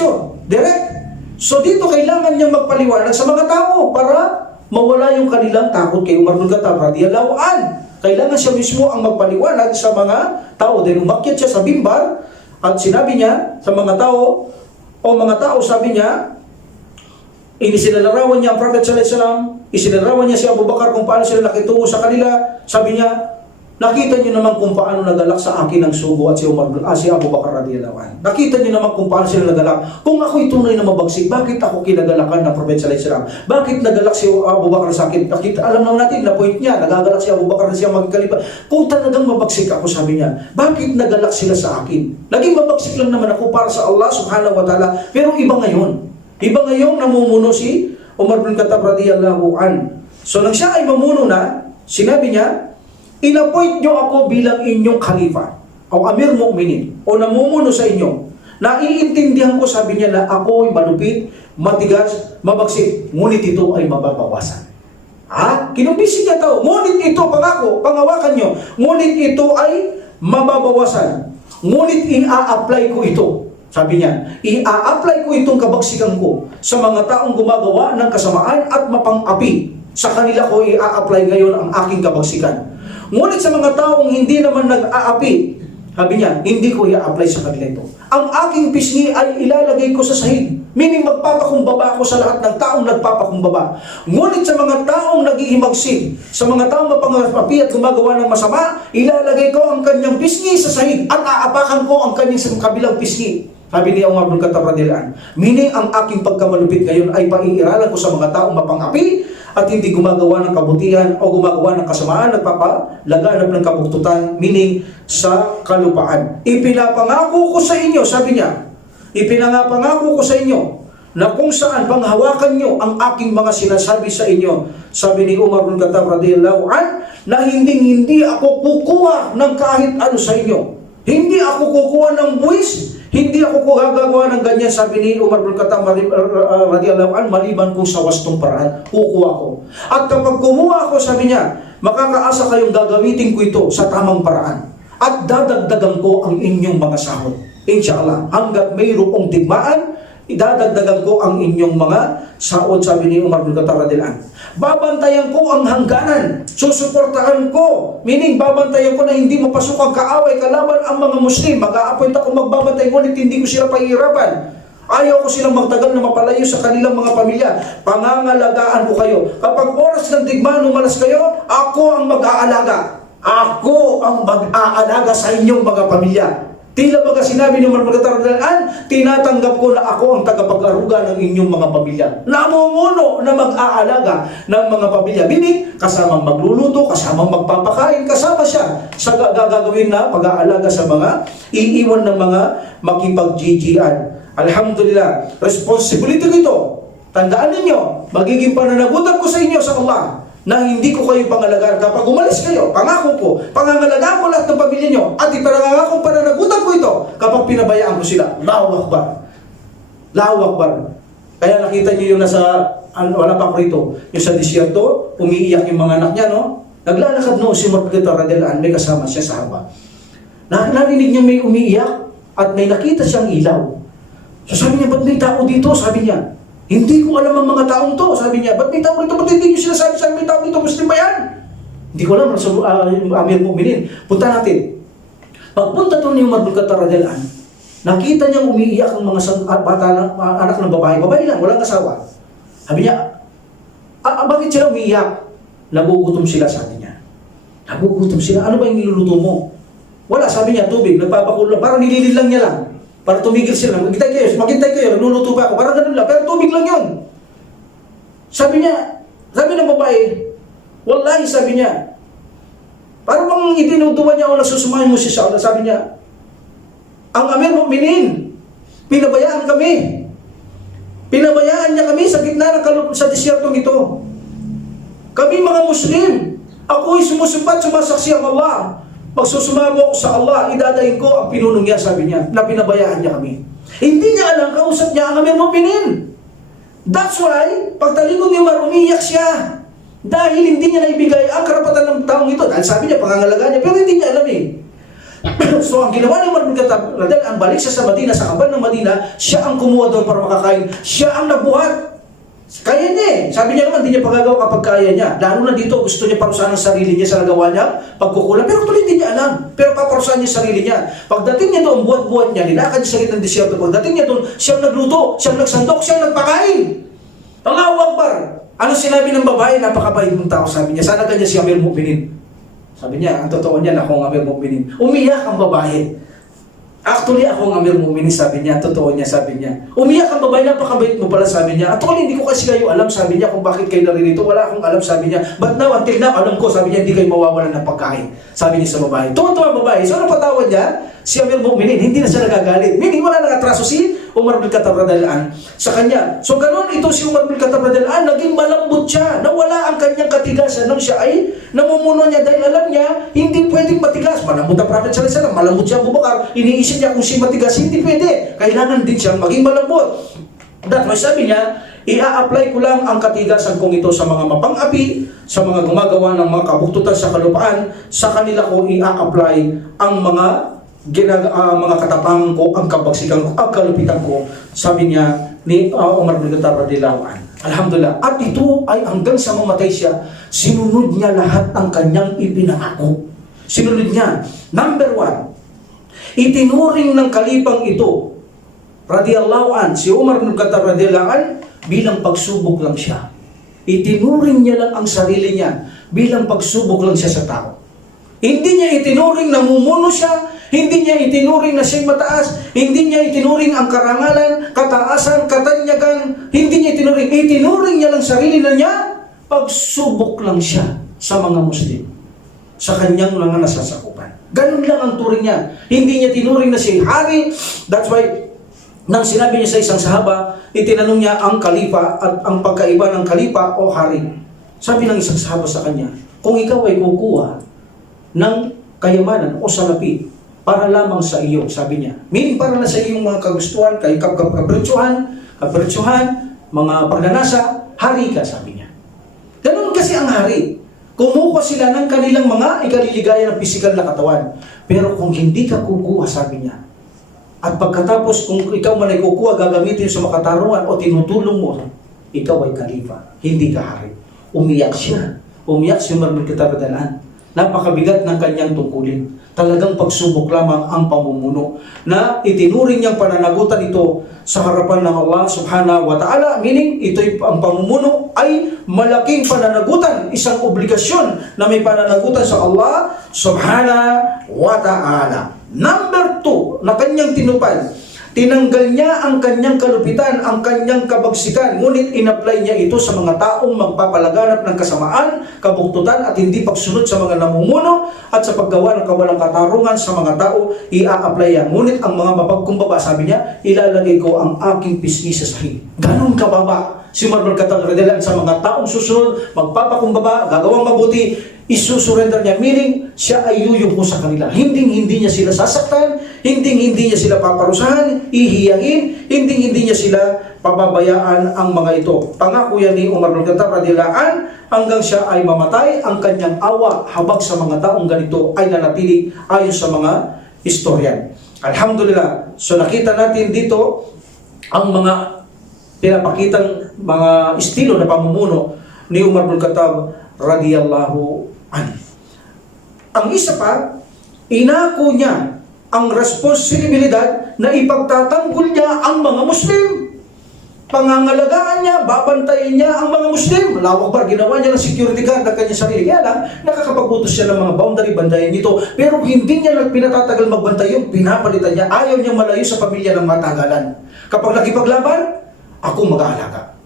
So dito kailangan niyang magpaliwanag sa mga tao para mawala yung kanilang takot kay Umar bin Khattab radhiyallahu anhu. Kailangan siya mismo ang magpaliwanag sa mga tao. Dahil umakyat siya sa mimbar at sinabi niya sa mga tao, sabi niya, isinalarawan niya ang Prophet sallallahu alaihi wasallam, isinalarawan niya si Abu Bakar kung paano sila nakitungo sa kanila. Sabi niya, Nakita niyo naman kung paano nagalak sa akin ang sugo at si Abu Bakar radhiyallahu anhu. Nakita niyo naman kung paano sila nagalak. Kung ako'y tunay na mabagsik, bakit ako kinagalakan ng Propeta sallallahu alaihi wasallam? Bakit nagalak si Abu Bakar sa akin? Alam naman natin na point niya, nagagalak si Abu Bakar na siya maging kalipa. Kung talagang mabagsik ako, sabi niya, bakit nagalak sila sa akin? Naging mabagsik lang naman ako para sa Allah subhanahu wa ta'ala. Pero iba ngayon. Iba ngayon namumuno si Umar bin Khattab radhiyallahu anhu. So nang siya ay mamuno na, sinabi niya, in-appoint nyo ako bilang inyong khalifa o Amir Mu'minin o namumuno sa inyo. Naiintindihan ko, sabi niya, na ako ay malupit, matigas, mabagsik, ngunit ito ay mababawasan. Kinumbisi niya tao, ngunit ito, pangako, pangawakan nyo, ngunit ito ay mababawasan. Ngunit i-a-apply ko ito. Sabi niya, i-a-apply ko itong kabagsikan ko sa mga taong gumagawa ng kasamaan at mapang-api. Sa kanila ko i-a-apply ngayon ang aking kabagsikan. Ngunit sa mga taong hindi naman nag-aapi, sabi niya, hindi ko i-apply sa kanila ito. Ang aking pisngi ay ilalagay ko sa sahig. Meaning magpapakumbaba ako sa lahat ng taong nagpapakumbaba. Ngunit sa mga taong nag-ihimagsig, sa mga taong mapangapi at gumagawa ng masama, ilalagay ko ang kanyang pisngi sa sahig at aapakan ko ang kanyang kabilang pisngi. Sabi ni Umar bin Khattab radhiyallahu anhu, meaning ang aking pagkamalupit ngayon ay paiiralan ko sa mga taong mapangapi at hindi gumagawa ng kabutihan o gumagawa ng kasamaan, nagpapalaganap ng kabuktutan, meaning sa kalupaan. Ipinapangako ko sa inyo, sabi niya, ipinapangako ko sa inyo na kung saan panghawakan nyo ang aking mga sinasabi sa inyo, sabi ni Umar bin Khattab radhiyallahu anhu, na hindi ako kukuha ng kahit ano sa inyo. Hindi ako kukuha ng buwis, hindi ako gagawa ng ganyan, sabi ni Umar bin Khattab radhiyallahu anhu, maliban kung sa wastong paraan, kukuha ko. At kapag kumuha ako, sabi niya, makakaasa kayong gagamitin ko ito sa tamang paraan. At dadagdagan ko ang inyong mga sahod. Inshallah, hanggat mayroong tigmaan, idadagdagan ko ang inyong mga sahod, sabi ni Umar bin Khattab radhiyallahu anhu. Babantayan ko ang hangganan, susuportahan ko, meaning babantayan ko na hindi mapasok ang kaaway kalaban ang mga Muslim. Mag-a-appoint ako magbabantay, ngunit hindi ko sila pahihirapan. Ayaw ko silang magtagal na mapalayo sa kanilang mga pamilya. Pangangalagaan ko kayo. Kapag oras ng digmaan, umalas kayo, ako ang mag-aalaga. Ako ang mag-aalaga sa inyong mga pamilya. Tila baga sinabi ni Umar bin Khattab, tinatanggap ko na ako ang tagapag-aruga ng inyong mga pamilya. Namumuno na mag-aalaga ng mga pamilya. Meaning, kasamang magluluto, kasamang magpapakain, kasama siya sa gagawin na pag-aalaga sa mga iiwan ng mga makipag-GGan. Alhamdulillah, responsibility ko ito. Tandaan ninyo, magiging pananagutan ko sa inyo sa Allah na hindi ko kayo pangalagaan. Kapag umalis kayo, pangako ko, pangangalagaan ko lahat ng pamilya nyo, at ipanangako pananagutan ko ito kapag pinabayaan ko sila. Allahu Akbar. Allahu Akbar. Kaya nakita nyo yung nasa, wala pa ako rito, yung sa disyerto, umiiyak yung mga anak niya, no? Naglalakad no, si Umar bin Khattab radhiyallahu anhu, may kasama siya sa haba. Narinig niya may umiiyak at may nakita siyang ilaw. So sabi niya, ba't may tao dito? Sabi niya, hindi ko alam ang mga taong to. Sabi niya, ba't may tao rito? Ba't hindi nyo sinasabi sa may tao dito? Muslim ba yan? Hindi ko alam. Amir Mu'minin. Punta natin. Pagpunta to ni Umar bin Khattab radhiyallahu anhu, nakita niya umiiyak ang mga bata, anak ng babae. Babae lang, walang asawa. Sabi niya, bakit sila umiiyak? Nagugutom sila, sabi niya. Nagugutom sila. Ano ba yung niluluto mo? Wala, sabi niya, tubig. Nagpapakulo. Parang nililid lang niya lang. Para tumigil sila. Maghintay kayo, nagluluto pa ako. Parang ganun lang. Pero tubig lang yun. Sabi niya, sabi ng babae, wallahi, sabi niya, parang bang itinutuwa niya o nasusumahin mo siya sa Allah. Sabi niya, ang Amir Mu'minin, pinabayaan kami. Pinabayaan niya kami sa gitna ng sa disyertong ito. Kami mga Muslim, ako'y sumusumbat, sumasaksi ang Allah. Magsusumamo ako sa Allah, idadayin ko ang pinuno niya, sabi niya, na pinabayaan niya kami. Hindi niya alam, kausap niya ang Amir Mu'minin. That's why, pagtalikod ni Umar, umiyak siya. Dahil hindi niya naibigay ang karapatan ng taong ito. Dahil sabi niya, pangangalagaan niya, pero hindi niya alam eh. So, ang ginawa ni Umar bin Khattab, ang balik siya sa Madina, sa kaban ng Madina, siya ang kumuha doon para makakain. Siya ang nabuhat. Kaya niya eh. Sabi niya naman, hindi niya pagagawa kapag kaya niya. Lalo na dito, gusto niya parusahan ang sarili niya sa nagawa niya, pagkukulang. Pero tuloy hindi niya alam. Pero paparusahan niya sarili niya. Pagdating niya doon, buhat-buhat niya, nilakad niya sa gitna ng disyerto. Pagdating niya doon, siyang nagluto, siyang nagsandok, siyang nagpakain. Allahu Akbar. Ano sinabi ng babae? Napakabait mong tao, sabi niya. Sana ganyan si Amir Mu'minin. Sabi niya, ang totoo niya, ako ang Amir Mu'minin. Umiyak ang babae. Actually, ako ang Amir Mu'minin, sabi niya. Totoo niya, sabi niya. Umiyak ang babae, napakabait mo pala, sabi niya. Actually, hindi ko kasi kayo alam, sabi niya, kung bakit kayo naririto. Wala akong alam, sabi niya. But now, until now, alam ko, sabi niya, hindi kayo mawawalan ng pagkain. Sabi niya sa babae. Tuwa-tuwa ang babae. So, napatawad niya, si Amir Mu'minin, hindi na siya nagagalit. Meaning, wala nang atraso si Umar bin Khattab radhiyallahu anhu sa kanya. So, ganun ito si Umar bin Khattab radhiyallahu anhu, naging malambot siya. Nawala ang kanyang katigasan nang siya ay namumuno niya dahil alam niya, hindi pwedeng matigas. Malambot ang Prophet sallallahu alaihi wasallam, malambot siya Abu Bakar. Iniisip niya kung siya matigas, hindi pwede. Kailangan din siyang maging malambot. That's why sabi niya, ia-apply ko lang ang katigasan kong ito sa mga mapang-api, sa mga gumagawa ng mga kabuktutan sa kalupaan, sa kanila ko ia-apply ang mga katapangan ko, ang kabagsikan ko, ang kalupitan ko, sabi niya ni Umar bin Khattab radhiyallahu anhu. Alhamdulillah. At ito ay hanggang sa mamatay siya, sinunod niya lahat ang kanyang ipinangako. Sinunod niya. Number 1, itinuring ng kalipang ito, radhiyallahu anhu, si Umar bin Khattab radhiyallahu anhu, bilang pagsubok lang siya. Itinuring niya lang ang sarili niya bilang pagsubok lang siya sa tao. Hindi niya itinuring na mumuno siya, hindi niya itinuring na siya'y mataas, hindi niya itinuring ang karangalan, kataasan, katanyagan, hindi niya itinuring. Itinuring niya lang sarili na niya, pagsubok lang siya sa mga Muslim, sa kanyang mga nasasakupan. Ganun lang ang turing niya. Hindi niya tinuring na siya'y hari. That's why, nang sinabi niya sa isang sahaba, itinanong niya ang kalipa at ang pagkaiba ng kalipa o hari. Sabi ng isang sahaba sa kanya, kung ikaw ay kukuha ng kayamanan o salapi para lamang sa iyo, sabi niya. Meaning para na sa iyong mga kagustuhan, kapertsuhan, mga pagnanasa, hari ka, sabi niya. Ganun kasi ang hari. Kumuha sila ng kanilang mga ikaliligaya ng pisikal na katawan. Pero kung hindi ka kukuha, sabi niya, at pagkatapos kung ikaw man ay kukuha, gagamitin sa makatarungan o tinutulong mo, ikaw ay kalifa, hindi ka hari. Umiyak siya. Umiyak si Umar bin Khattab radhiyallahu anhu. Napakabigat ng kanyang tungkulin. Talagang pagsubok lamang ang pamumuno na itinuring niyang pananagutan ito sa harapan ng Allah subhanahu wa ta'ala. Meaning, ito'y ang pamumuno ay malaking pananagutan, isang obligasyon na may pananagutan sa Allah subhanahu wa ta'ala. Number 2, na kanyang tinupad, tinanggal niya ang kanyang kalupitan, ang kanyang kabagsikan, ngunit in-apply niya ito sa mga taong magpapalaganap ng kasamaan, kabuktutan at hindi pagsunod sa mga namumuno at sa paggawa ng kawalang katarungan sa mga tao, i-apply yan. Ngunit ang mga mapagkumbaba, sabi niya, ilalagay ko ang aking pisngi sa sahig. Ganun kababa si Umar bin Khattab radhiyallahu anhu sa mga taong susunod, magpapakumbaba, gagawang mabuti, isusurrender niya, meaning siya ay yuyuko sa kanila. Hindi niya sila sasaktan, hindi niya sila paparusahan, ihiyahin, hindi niya sila pababayaan ang mga ito. Pangako yan ni Umar bin Khattab radhiyallahu anhu hanggang siya ay mamatay, ang kanyang awa habag sa mga taong ganito ay nanatili ayon sa mga istoryan. Alhamdulillah. So nakita natin dito ang mga pinapakitang mga estilo na pamumuno ni Umar bin Khattab radhiyallahu anhu. Ang isa pa, inako niya ang responsibilidad na ipagtatanggol niya ang mga Muslim. Pangangalagaan niya, babantayin niya ang mga Muslim. Lawak ba, ginawa niya ng security guard ng kanyang sarili. Kaya lang, nakakapag-utos siya ng mga boundary, bandayan nito. Pero hindi niya lang pinatatagal magbantay yung pinapalitan niya. Ayaw niya malayo sa pamilya ng matagalan. Kapag nakipaglaban, akong mag-aalaga.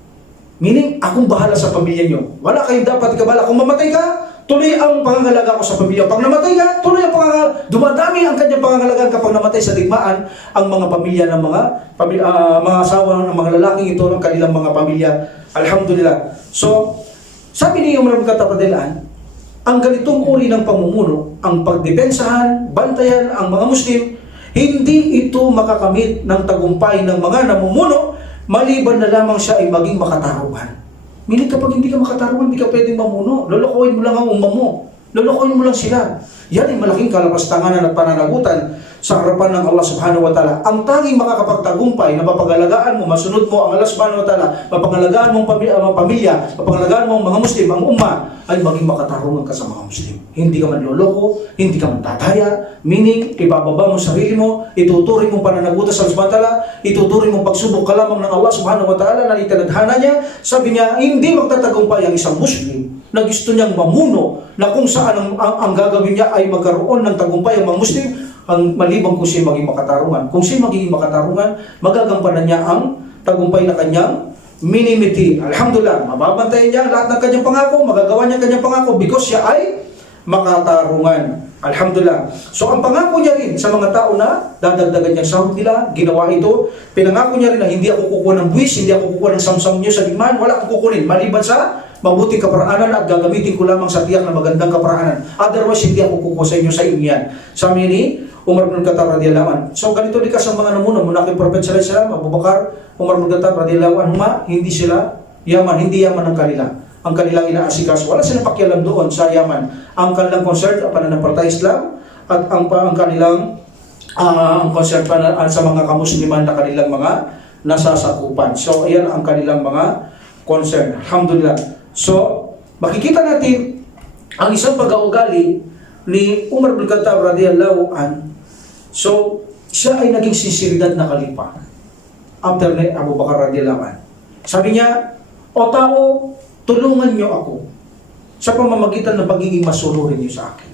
Meaning, akong bahala sa pamilya niyo. Wala kayong dapat ikabala. Kung mamatay ka, tuloy ang pangangalaga ko sa pamilya. Pag namatay ka, tuloy ang pangangalaga. Dumadami ang kanyang pangangalaga kapag namatay sa digmaan ang mga pamilya ng mga asawa ng mga lalaking ito ng kanilang mga pamilya. Alhamdulillah. So, sabi ni Umar bin Khattab radhiyallahu anhu, ang ganitong uri ng pamumuno, ang pagdepensahan, bantayan ang mga Muslim, hindi ito makakamit ng tagumpay ng mga namumuno maliban na lamang siya ay maging makatarungan. Meaning kapag hindi ka makatarungan, hindi ka pwedeng mamuno. Lolokohin mo lang ang umma mo. Lolokohin mo lang sila. Yan ay malaking kalapastanganan at pananagutan sa harapan ng Allah subhanahu wa ta'ala. Ang tanging makakapagtagumpay na mapangalagaan mo, masunod mo ang Allah subhanahu wa ta'ala, mapangalagaan mo ang pamilya, mapangalagaan mo ang mga Muslim, ang umma, ay maging makatarungan ka sa mga Muslim. Hindi ka man loloko, hindi ka man tataya, meaning ibababa mo sarili mo, ituturing mo pananagutan sa Allah subhanahu wa ta'ala, ituturing mo pagsubok ka lamang ng Allah subhanahu wa ta'ala na itinadhana niya. Sabi niya, hindi magtatagumpay ang isang Muslim na gusto niyang mamuno, na kung saan ang gagawin niya ay magkaroon ng tagumpay ang mga Muslim, ang maliban kung siya maging makatarungan. Kung siya magiging makatarungan, magagampanan niya ang tagumpay na kanyang minimiti. Alhamdulillah, mababantayan niya lahat ng kanyang pangako, magagawa niya kanyang pangako because siya ay makatarungan. Alhamdulillah. So ang pangako niya rin sa mga tao na dadagdagan niya sahod nila, ginawa ito. Pinangako niya rin na hindi ako kukuha ng buwis, hindi ako kukuha ng samsam niyo sa digmaan, wala akong kukunin, maliban sa mabuting kaparaanan at gagamitin ko lamang sa tiyak na magandang kaparaanan. Otherwise, hindi ako kukuha sa inyo sa inyo yan. Sabi ni Umar bin Khattab radhiyallahu anhu. So ganito likas ang mga namuna mula kay Prophet sallallahu alaihi wasallam, Abu Bakar, Umar bin Khattab radhiyallahu anhu, hindi sila yaman, hindi yaman ang kanila. Ang kanilang inaasikaso, wala silang pakialam doon sa yaman. Ang kanilang concern ang pananampalataya Islam at ang kanilang ang concern sa mga kamusliman na kanilang mga nasasakupan. So ayan ang kanilang mga concern. Alhamdulillah. So makikita natin ang isang pag-uugali ni Umar bin Khattab radhiyallahu anhu. So siya ay naging sinseridad na kalipa after ni Abu Bakar radhiyallahu anhu. Sabi niya, "O tao, tulungan niyo ako sa pamamagitan ng pagiging masunurin niyo sa akin.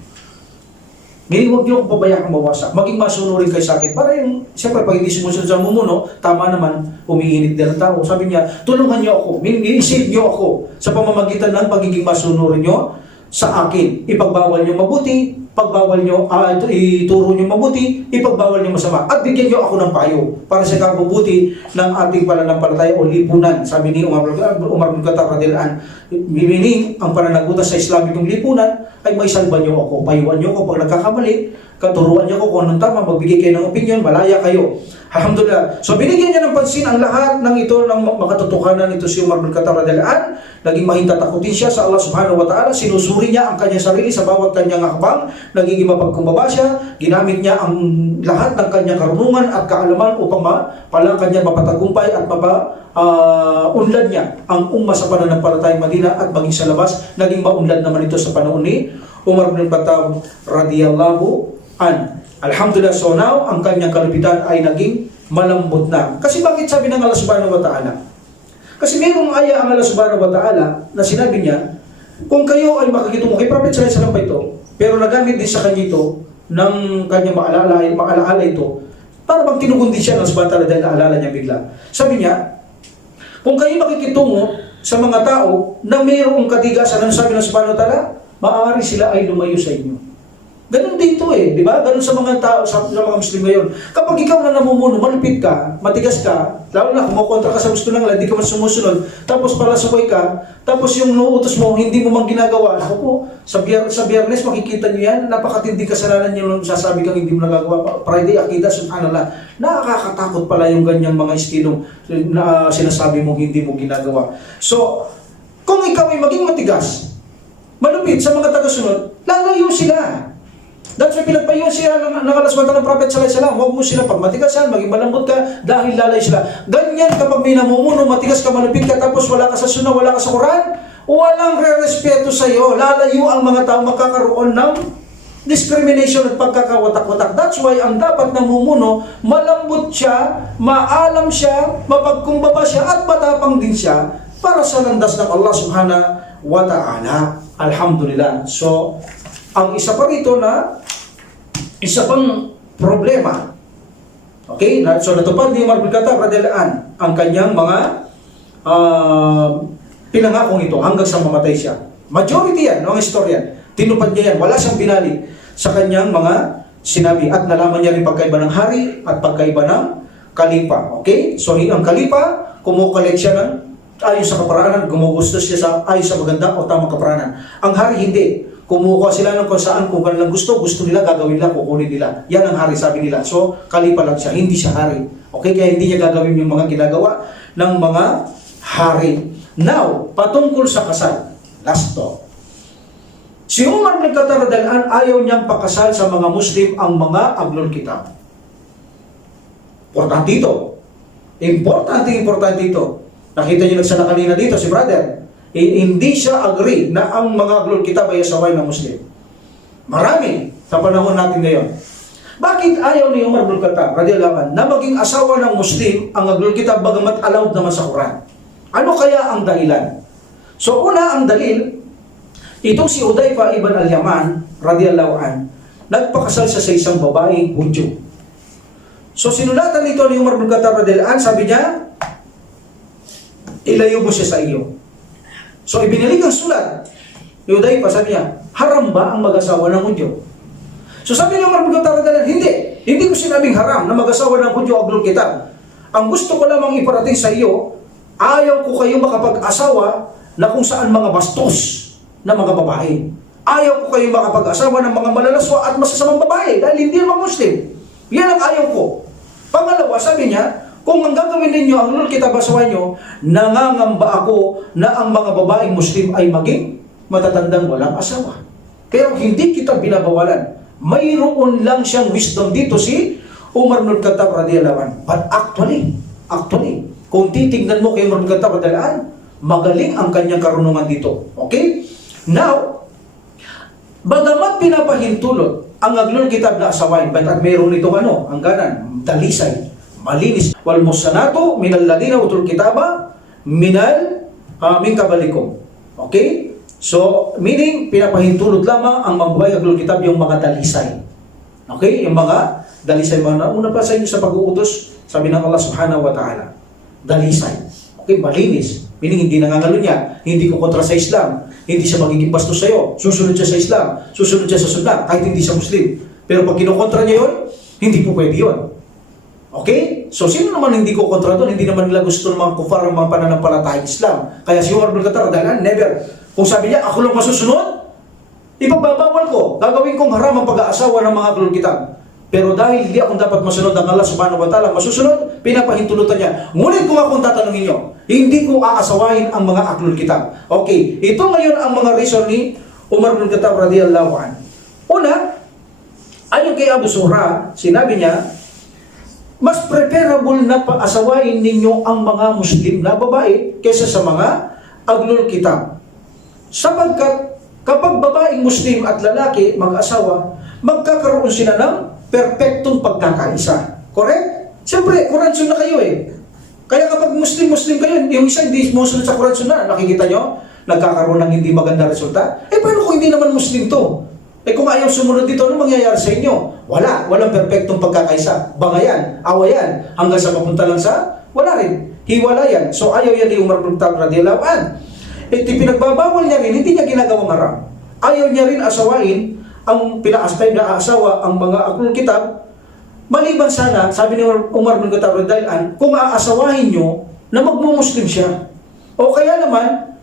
Ngayon, huwag niyo akong pabayaan mawasak. Maging masunurin kayo sa akin." Para yung, siyempre, pag hindi sumusunod sa mumuno, tama naman, umiinit din ang tao. Sabi niya, tulungan niyo ako, i-save niyo ako sa pamamagitan ng pagiging masunurin niyo sa akin. Ipagbawal niyo mabuti, pagbawal niyo, ituro niyo mabuti, ipagbawal niyo masama. At bigyan niyo ako ng payo para sa kabubuti ng ating pananampalataya o lipunan. Sabi ni Umar bin Khattab radhiyallahu anhu, meaning, ang pananagutan sa Islamikong lipunan ay may salba niyo ako. Payuan niyo ako pag nagkakamali, katuruan niyo ako kung anong tama, magbigay kayo ng opinion, malaya kayo. Alhamdulillah. So binigyan niya ng pansin ang lahat ng ito, ng makatotohanan ito si Umar bin Khattab radhiyallahu anhu. Naging mahintatakutin siya sa Allah subhanahu wa ta'ala. Sinusuri niya ang kanyang sarili sa bawat kanyang hakbang. Nagiging mapagkumbaba siya. Ginamit niya ang lahat ng kanyang karunungan at kaalaman upang pala kanya mapatagumpay at unlad niya ang umma sa pananampalatayang Madina at maging sa labas. Naging maunlad naman ito sa panahon ni Umar bin Khattab radhiyallahu anhu. Alhamdulillah, so now, ang kanyang kalupitan ay naging malambot na. Kasi bakit sabi ng Allah subhanahu wa ta'ala? Kasi mayroong aya ang Allah subhanahu wa ta'ala na sinabi niya, kung kayo ay makikitungo, kay Prophet sallallahu alaihi wasallam pa ito, pero nagamit din sa kanya ito, ng kanyang maalaala ito, para bang tinugundi siya ng subhanahu wa ta'ala dahil naalala niya bigla. Sabi niya, kung kayo makikitungo sa mga tao na mayroong katigasan, ano sabi ng subhanahu wa ta'ala? Maaari sila ay lumayo sa inyo. Ganun dito di ba? Ganun sa mga tao, sa mga Muslim ngayon. Kapag ikaw na namumuno, malupit ka, matigas ka, lalo na kumukontra ka sa gusto ng Allah, hindi ka man sumusunod, tapos palasubay ka, tapos yung nuutos mo, hindi mo man ginagawa. Ako po, sa Biyernes, makikita niyo yan, napakatindi kasalanan niyo nung sasabi kang hindi mo nagagawa. Friday, akida, subhanallah. Nakakatakot pala yung ganyang mga estilong na sinasabi mo hindi mo ginagawa. So, kung ikaw ay maging matigas, malupit sa mga tagasunod, lalayo sila. That's why pinagpayuan siya ng kalaswatan ng Prophet sallallahu alaihi wasallam. Huwag mo sila pagmatigasan, maging malambot ka dahil lalay sila. Ganyan kapag may namumuno, matigas ka, malupit ka, tapos wala ka sa sunnah, wala ka sa Quran, walang re-respeto sa iyo. Lalayo ang mga tao, magkakaroon ng discrimination at pagkakawatak-watak. That's why ang dapat namumuno, malambot siya, maalam siya, mapagkumbaba siya, at matapang din siya para sa landas ng Allah subhanahu wa ta'ala. Alhamdulillah. So, ang isa pa rito na isa pang problema. Okay? So natupad ni Umar bin Khattab radhiyallahu anhu ang kanyang mga pinangakong ito hanggang sa mamatay siya. Majority yan, mga historian. Tinupad niya yan. Wala siyang binali sa kanyang mga sinabi. At nalaman niya rin pagkaiba ng hari at pagkaiba ng kalipa. Okay? So ang kalipa, kumukolek siya ng ayon sa kaparaanan, gumugusto siya sa ayon sa magandang o tamang kaparaanan. Ang hari hindi. Kumukuha sila ng kung saan, kung kanilang gusto nila, gagawin nila, kukunin nila. Yan ang hari, sabi nila. So, kalipa lang siya, hindi siya hari. Okay, kaya hindi niya gagawin yung mga ginagawa ng mga hari. Now, patungkol sa kasal. Last talk. Si Umar bin Khattab radhiyallahu anhu ayaw niyang pakasal sa mga Muslim ang mga ahlul kitab. Importante ito. Importante ito. Nakita niyo nagsala kanina dito, si brother. Hindi siya agree na ang mga ahlul kitab ay asaway ng Muslim. Marami sa panahon natin ngayon. Bakit ayaw ni Umar bin Khattab radhiyallahu anhu na maging asawa ng Muslim ang ahlul kitab bagamat allowed naman sa Quran? Ano kaya ang dahilan? So una, ang dalil Itong si Hudayfa ibn al-Yaman, radiyallahu an, nagpakasal siya sa isang babaeng Hudyo. So sinulatan nito ni Umar bin Khattab radiyallahu an, sabi niya, ilayo mo siya sa iyo. So ibinalik ang sulat. Ni Hudayfa, sabi niya, haram ba ang mag-asawa ng Hudyo? So sabi ni Umar bin Khattab radiyallahu an, hindi ko sinabing haram na mag-asawa ng Hudyo ahlul kitab. Ang gusto ko lamang iparating sa iyo, ayaw ko kayo makapag-asawa na kung saan mga bastos na mga babae. Ayaw ko kayo makapag-asawa ng mga malalaswa at masasamang babae dahil hindi naman Muslim. Yan ang ayaw ko. Pangalawa, sabi niya, kung ang gagawin ninyo, ang ahlul kitab asawa nyo, nangangamba ako na ang mga babaeng Muslim ay maging matatandang walang asawa. Pero hindi kita binabawalan. Mayroon lang siyang wisdom dito si Umar bin Khattab radiyallahu anhu. But actually, kung titignan mo kay Umar bin Khattab radiyallahu anhu, magaling ang kanyang karunungan dito. Okay? Now, bagamat pinapahintulot ang ahlul kitab na asawain, but at mayroon itong hangganan, dalisay, malinis, wal musanato minal ladina utul kitaba minal min kabalikum. Okay? So, meaning, pinapahintulot lamang ang mabuhay ahlul kitab yung mga dalisay. Okay? Yung mga dalisay, una pa sa inyo sa pag-uutos, sabi ng Allah subhanahu wa ta'ala, dalisay. Okay? Malinis. Meaning, hindi nangangalo niya, hindi ko kontra sa Islam, hindi siya magiging bastos sa'yo, susunod siya sa Islam, susunod siya sa Sunna, kahit hindi siya Muslim. Pero pag kinukontra niya yun, hindi po pwede yun. Okay? So, sino naman hindi ko kontra doon? Hindi naman nila gusto ng mga kufar, ng mga pananampalatayang Islam. Kaya si Umar bin Khattab, never. Kung sabi niya, ako lang masusunod, ipagbabawal ko, gagawin kong haram ang pag-aasawa ng mga ahlul kitab. Pero dahil hindi akong dapat masunod ng Allah subhanahu wa ta'ala, masusunod, pinapahintulutan niya. Ngunit kung akong tatanungin niyo, hindi ko aasawahin ang mga ahlul kitab. Okay, ito ngayon ang mga reason ni Umar bin Khattab radiyallahu anhu. Una, ayon kay Abu Zuhra, sinabi niya, mas preferable na paasawain ninyo ang mga Muslim na babae kaysa sa mga ahlul kitab. Sapagkat kapag babaeng Muslim at lalaki mag-asawa, magkakaroon sila ng perpektong pagkakaisa. Correct? Siyempre, Quran Sunnah kayo eh. Kaya kapag Muslim kayo, yung isa hindi musunod sa Quran Sunnah, nakikita nyo, nagkakaroon ng hindi maganda resulta. Eh, paano kung hindi naman Muslim to? Eh, kung ayaw sumunod dito, ano mangyayari sa inyo? Walang perpektong pagkakaisa. Bangayan, awayan, hanggang sa mapunta lang sa, wala rin. Hiwalayan. So, ayaw yan ni Umar bin Khattab radiyallahu anhu. Eh, pinagbabawal niya rin, hindi niya ginagawang haram. Ayaw niya rin asawain ang pina-aspay na asawa ang mga ahlul kitab, maliban sana, sabi ni Umar bin Khattab radhiyallahu anhu, kung aasawahin nyo na magmumuslim siya. O kaya naman,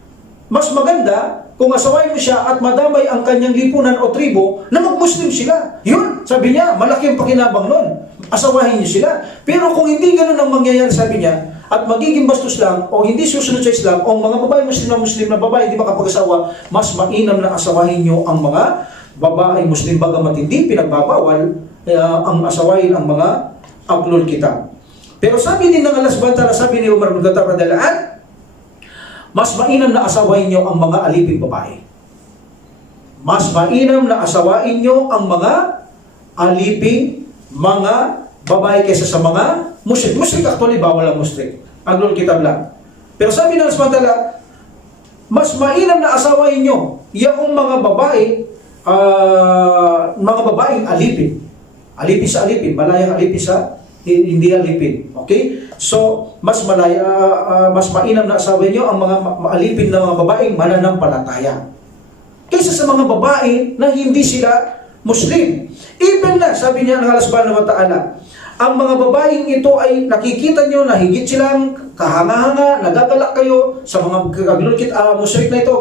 mas maganda kung asawahin mo siya at madamay ang kanyang lipunan o tribo na magmuslim sila. Yun, sabi niya, malaki ang pakinabang nun. Asawahin niyo sila. Pero kung hindi ganun ang mangyayari, sabi niya, at magiging bastos lang o hindi susunod sa Islam o mga babae Muslim na babae hindi makapag-asawa, mas mainam na asawahin niyo ang mga babaeng Muslim, bagamat hindi pinagbabawal ang asawain ang mga ahlul kitab. Pero sabi din ng Allah subhanahu wa ta'ala, sabi ni Umar bin Khattab radhiyallahu anhu, mas mainam na asawain niyo ang mga aliping babae. Mas mainam na asawain niyo ang mga aliping mga babae kaysa sa mga musyrik. Musyrik actually, bawal ang musyrik. Ahlul kitab lang. Pero sabi ng Allah subhanahu wa ta'ala, mas mainam na asawain niyo yung mga babae, mga babaeng alipin. Alipin sa alipin, malayang alipin sa hindi alipin. Okay? So, mas mainam na asawain niyo ang mga alipin na mga babaeng mananampalataya kaysa sa mga babae na hindi sila Muslim. Even na, sabi niya ng Allah subhanahu wa ta'ala, ang mga babaeng ito ay nakikita nyo na higit silang kahanga-hanga, nagagalak kayo sa mga musyrik na ito,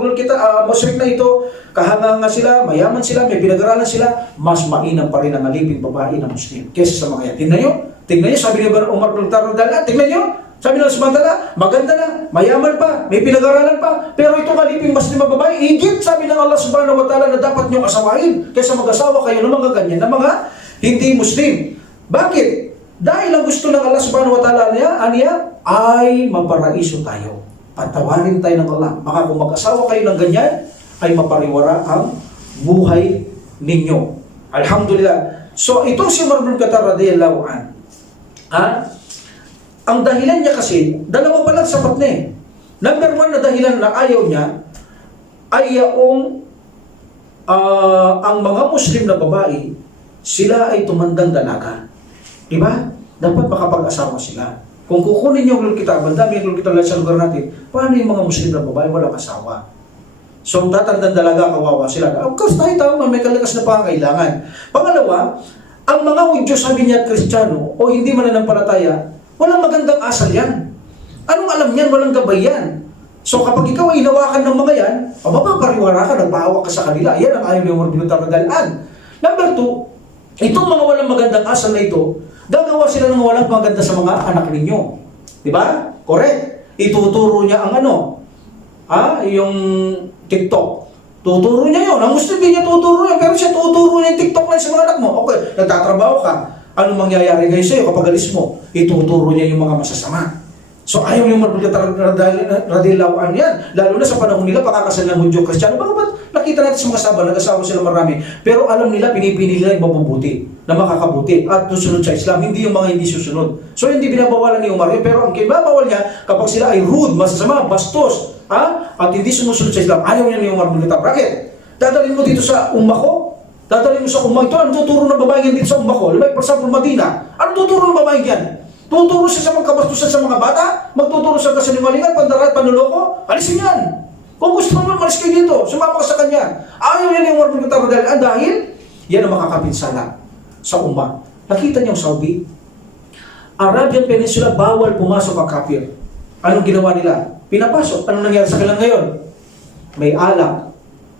musyrik na ito, kahanga-hanga sila, mayaman sila, may pinag-aralan sila, mas mainam pa rin ang aliping babae na Muslim kaysa sa mga yan. Tingnan nyo, sabi ni Umar bin Khattab, tingnan nyo, sabi ng Allah, maganda na, mayaman pa, may pinag-aralan pa, pero itong aliping Muslim na babae, higit sabi ng Allah subhanahu wa ta'ala na dapat nyo asawain kaysa mag-asawa kayo ng mga ganyan, ng mga hindi Muslim. Bakit? Dahil ang gusto ng Allah subhanahu wa ta'ala niya ay maparaiso tayo. Patawarin tayo ng Allah. Baka kung mag-asawa kayo ng ganyan, ay mapariwara ang buhay ninyo. Alhamdulillah. So, itong si Umar bin Khattab radhiyallahu anhu, ang dahilan niya kasi, dalawa pa lang sapat na eh. Number one na dahilan na ayaw niya, ay yung ang mga Muslim na babae, sila ay tumandang dalaga. Diba? Dapat makapag-asawa sila. Kung kukunin niyo ang kitab, ang dami yung kitab sa lugar natin, paano yung mga Muslim na babae walang asawa? So, ang tatandang dalaga, kawawa sila. Of course, tayo may kalakas na pangangailangan. Pangalawa, ang mga Hudyo, sabi niya, Kristiyano, o hindi mananampalataya, walang magandang asal yan. Anong alam yan? Walang gabay yan. So, kapag ikaw ay inawakan ng mga yan, mapapariwara ka, nagpahawak ka sa kanila. Yan ang ayaw ni Umar bin Khattab dalaan. Number 2, itong mga walang magandang asal na ito, gagawa sila ng walang maganda sa mga anak ninyo. Diba? Correct. Ituturo niya ang yung TikTok. Tuturo niya yun. Ang Muslim din niya tuturo niya, pero siya tuturo niya yung TikTok na sa mga anak mo. Okay, nagtatrabaho ka. Ano mangyayari ngayon sa'yo kapag alis mo? Ituturo niya yung mga masasama. So ayaw yung radiyallahu anhu yan. Lalo na sa panahon nila, pakakasal ng Hudyo Kristiyano. Bakit nakita natin sa mga sabah, nag-asawa sila marami. Pero alam nila, pinipili nila yung mabubuti, na makakabuti, at susunod sa Islam. Hindi yung mga hindi susunod. So hindi binabawalan ni Umar. Pero ang kinabawal niya, kapag sila ay rude, masasama, bastos, at hindi sumusunod sa Islam, ayaw niya ni Umar bin Khattab. Bakit? Dadalhin mo dito sa umma ko? Dadalhin mo sa umma ito? Ano tuturo ng babae yan dito sa umma ko? Like, for example, Madina. Ano tuturo ng babae yan? Tuturo siya sa magkabastusan sa mga bata? Magtuturo sa kasinungalingan, pandarat, panuloko? Alisin yan! Kung gusto mo, malis kayo dito. Sumama ka sa kanya. Ayaw niya ni Umar bin Khattab dahil yan ang makakapinsala sa umma. Nakita niyo Saudi? Arabian Peninsula, bawal pumasok ang kafir. Anong ginawa nila? Pinapasok. Anong nangyari sa kanila ngayon? May alak,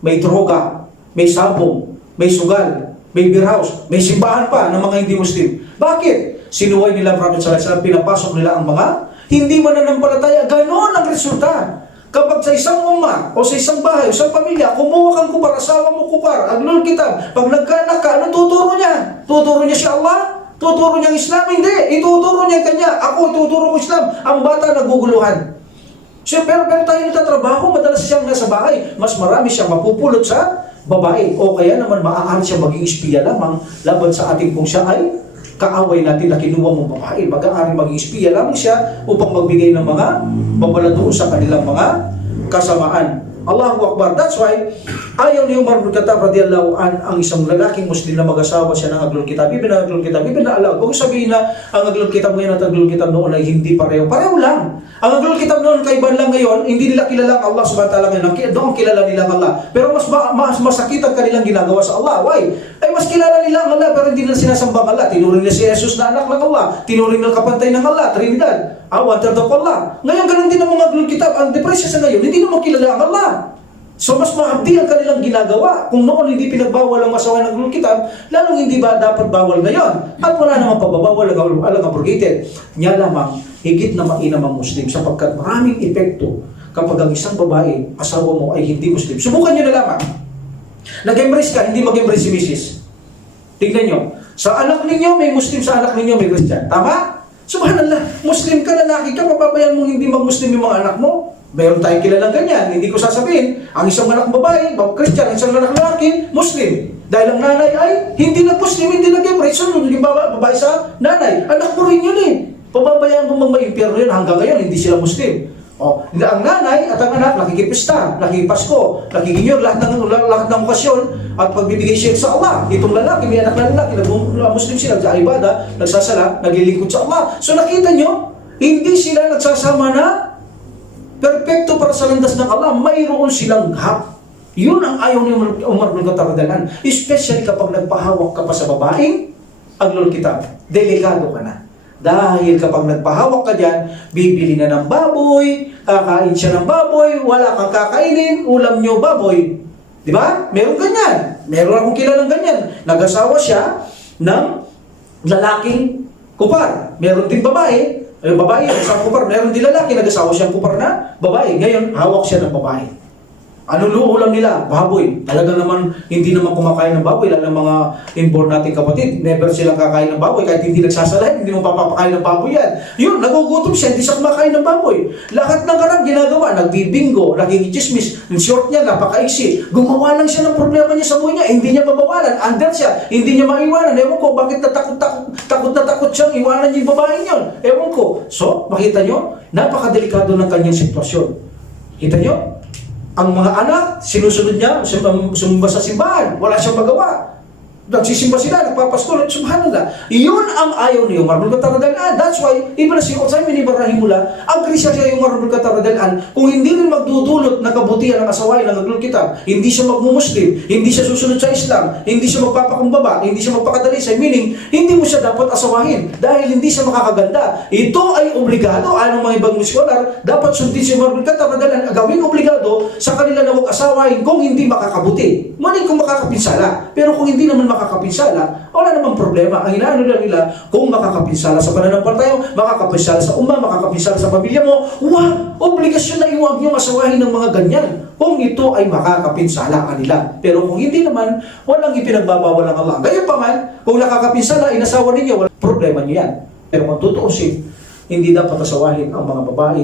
may droga, may sabong, may sugal, may beer house, may simbahan pa ng mga hindi Muslim. Bakit? Sinuway nila ang Prophet sallallahu alaihi wasallam, pinapasok nila ang mga hindi mananampalataya. Ganon ang resulta. Kapag sa isang umma, o sa isang bahay, o sa pamilya, kumuha kang kupar, asawa mo kupar, aglul kitab, pag nagkaanak ka, ano tuturo niya? Tuturo niya si Allah? Tuturo niya ang Islam? Hindi. Ituturo niya kanya. Ako, ituturo ko Islam. Ang bata naguguluhan. So, pero tayo nagtatrabaho, madalas siyang nasa bahay. Mas marami siyang mapupulot sa babae. O kaya naman maaari siya maging espiya lamang laban sa ating kung siya ay kaaway natin na kinuha mong babae. Mag-aari maging espiya lamang siya upang magbigay ng mga babala doon sa kanilang mga kasamaan. Allahu Akbar. That's why, ayaw ni Umar bin Khattab radiyallahu an ang isang lalaking Muslim na mag-asawa siya ng aglul kitab. Ibig na aglul kitab, ibig na alag. Huwag sabihin na ang aglul kitab ngayon at aglul kitab noon ay hindi pareho. Pareho lang. Ang aglul kitab noon, kaiban lang ngayon, hindi nila kilala ang Allah subhanahu wa ta'ala ngayon. Doon kilala nila ang Allah. Pero mas masakit ang kanilang ginagawa sa Allah. Why? Ay mas kilala nila ang Allah pero hindi nila sinasamba ang Allah. Tinuring nila si Jesus na anak ng Allah. Tinuring nila kapantay ng Allah, Trinidad. One third of Allah. Ngayon, ganun din ang mga aglul kitab. Ang depresya sa ngayon, hindi naman kilala ang Allah. So mas maabdi ang kanilang ginagawa. Kung noon hindi pinagbawal ang masawa ng aglul kitab, lalong hindi ba dapat bawal ngayon? At wala namang pababawal ang abrogated. Niya lamang, higit na mainam ang Muslim sapagkat maraming epekto kapag ang isang babae, asawa mo ay hindi Muslim. Subukan nyo na lamang. Nag-embrace ka, hindi mag-embrace si Mrs. Tingnan nyo. Sa anak ninyo, may Muslim. Sa anak ninyo, may Christian. Tama? Subhanallah. Muslim ka, lalaki ka, mapapayan mong hindi mag-Muslim yung mga anak mo. Mayroon tayong kilalang ganyan. Hindi ko sasabihin, ang isang anak babae, Christian, ang isang anak lalaki, Muslim. Dahil ang nanay ay hindi nag-Muslim, hindi nag-embrace. So, yung babae sa nanay, anak mo rin yun eh. Pababayaan mo mga impyerno yun. Hanggang ngayon, hindi sila Muslim. O, ang nanay at ang anak, nakikipista, nakikipasko, nakikinyor, lahat ng okasyon at pagbibigay siya sa Allah. Itong lalaki, may anak na lalaki, Muslim sila, nag-aibada, nagsasala, naglilingkod sa Allah. So nakita nyo, hindi sila nagsasama na perpekto para sa landas ng Allah. Mayroon silang gap. Yun ang ayaw ni Umar bin Khattab radhiyallahu anhu. Especially kapag nagpahawak ka pa sa babaeng aglul kitab. Delikado ka na. Dahil kapag nagpahawak ka dyan, bibili na ng baboy, kakain siya ng baboy, wala kang kakainin, ulam nyo baboy. Di ba? Meron ganyan. Meron akong kilalang ganyan. Nag-asawa siya ng lalaking kupar. Meron din babae. Yung babae, isang kupar. Meron din lalaki, nag-asawa siyang kupar na babae. Ngayon, hawak siya ng babae. Ano ulam nila? Baboy. Talaga naman, hindi naman kumakain ng baboy. Lalo ng mga inborn nating kapatid, never silang kakain ng baboy. Kahit hindi nagsasalahin, hindi mo papapakain ng baboy yan. Yun, nagugutom siya, hindi siya kumakain ng baboy. Lahat ng karang ginagawa, nagbibingo, nagkikichismis, yung short niya, napakaiksi. Gumawa lang siya ng problema niya sa buhay niya, hindi niya mabawalan, under siya, hindi niya maiwanan. Ewan ko, bakit takot siyang iwanan niya yung babae niyon? Ewan ko. So, makita nyo, napakadelikado ng kanyang sitwasyon. Kita nyo? Ang mga anak, sinusunod niya, sumumba sa simbahan, wala siyang magawa. Nagsisimba sila, nagpapasko, subhanallah. Iyon ang ayaw ni Umar bin Khattab radhiyallahu anhu. That's why, ibn si Utsaimin ibn Rahimullah, agree siya kay Umar bin Khattab radhiyallahu anhu, kung hindi rin magdudulot na kabutihan ng asawain ng Ahlul Kitab, hindi siya magmumuslim, hindi siya susunod sa Islam, hindi siya magpapakumbaba, hindi siya magpakadalisay, meaning, hindi mo siya dapat asawahin dahil hindi siya makakaganda. Ito ay obligado, anong mga ibang scholar, dapat sundin si Umar bin Khattab radhiyallahu anhu, gawing obligado sa kanila na huwag asawahin kung hindi makakabuti. Muling kung makakapinsala. Pero kung hindi naman makakapinsala, wala namang problema. Ang inaano lang nila, kung makakapinsala sa pananampalataya, makakapinsala sa umma, makakapinsala sa pamilya mo, wag! Obligasyon na iwag niyong asawahin ng mga ganyan. Kung ito ay makakapinsala kanila. Pero kung hindi naman, walang ipinagbabawal ng Allah. Gayun pa man, kung nakakapinsala, inasawa ninyo, walang problema niyo yan. Pero kung tutuusin, hindi dapat asawahin ang mga babae,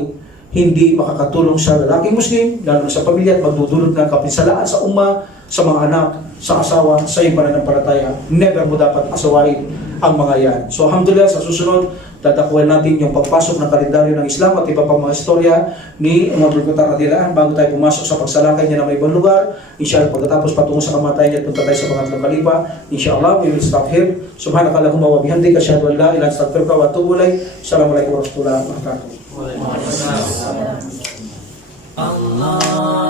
hindi makakatulong sa lalaking Muslim, lalo na sa pamilya, at magdudulot ng kapinsalaan sa umma, sa mga anak, sa asawa, sa iyong pananampalataya. Never mo dapat asawain ang mga yan. So, alhamdulillah, sa susunod, tatakuhan natin yung pagpasok ng kalendaryo ng Islam at iba pang mga istorya ni Umar bin Khattab radhiyallahu anhu bago tayo pumasok sa pagsalakay niya ng may ibang lugar. Inshallah, pagkatapos patungo sa kamatayan niya at punta tayo sa pangatlong kalipa. Inshallah, we will stop here. Subhanakallahumma wa bihamdika, asyhadu an la ilaha illa anta, astaghfiruka wa atubu ilaik. Assalamualaikum warahmatullahi wabarakatuh. Allah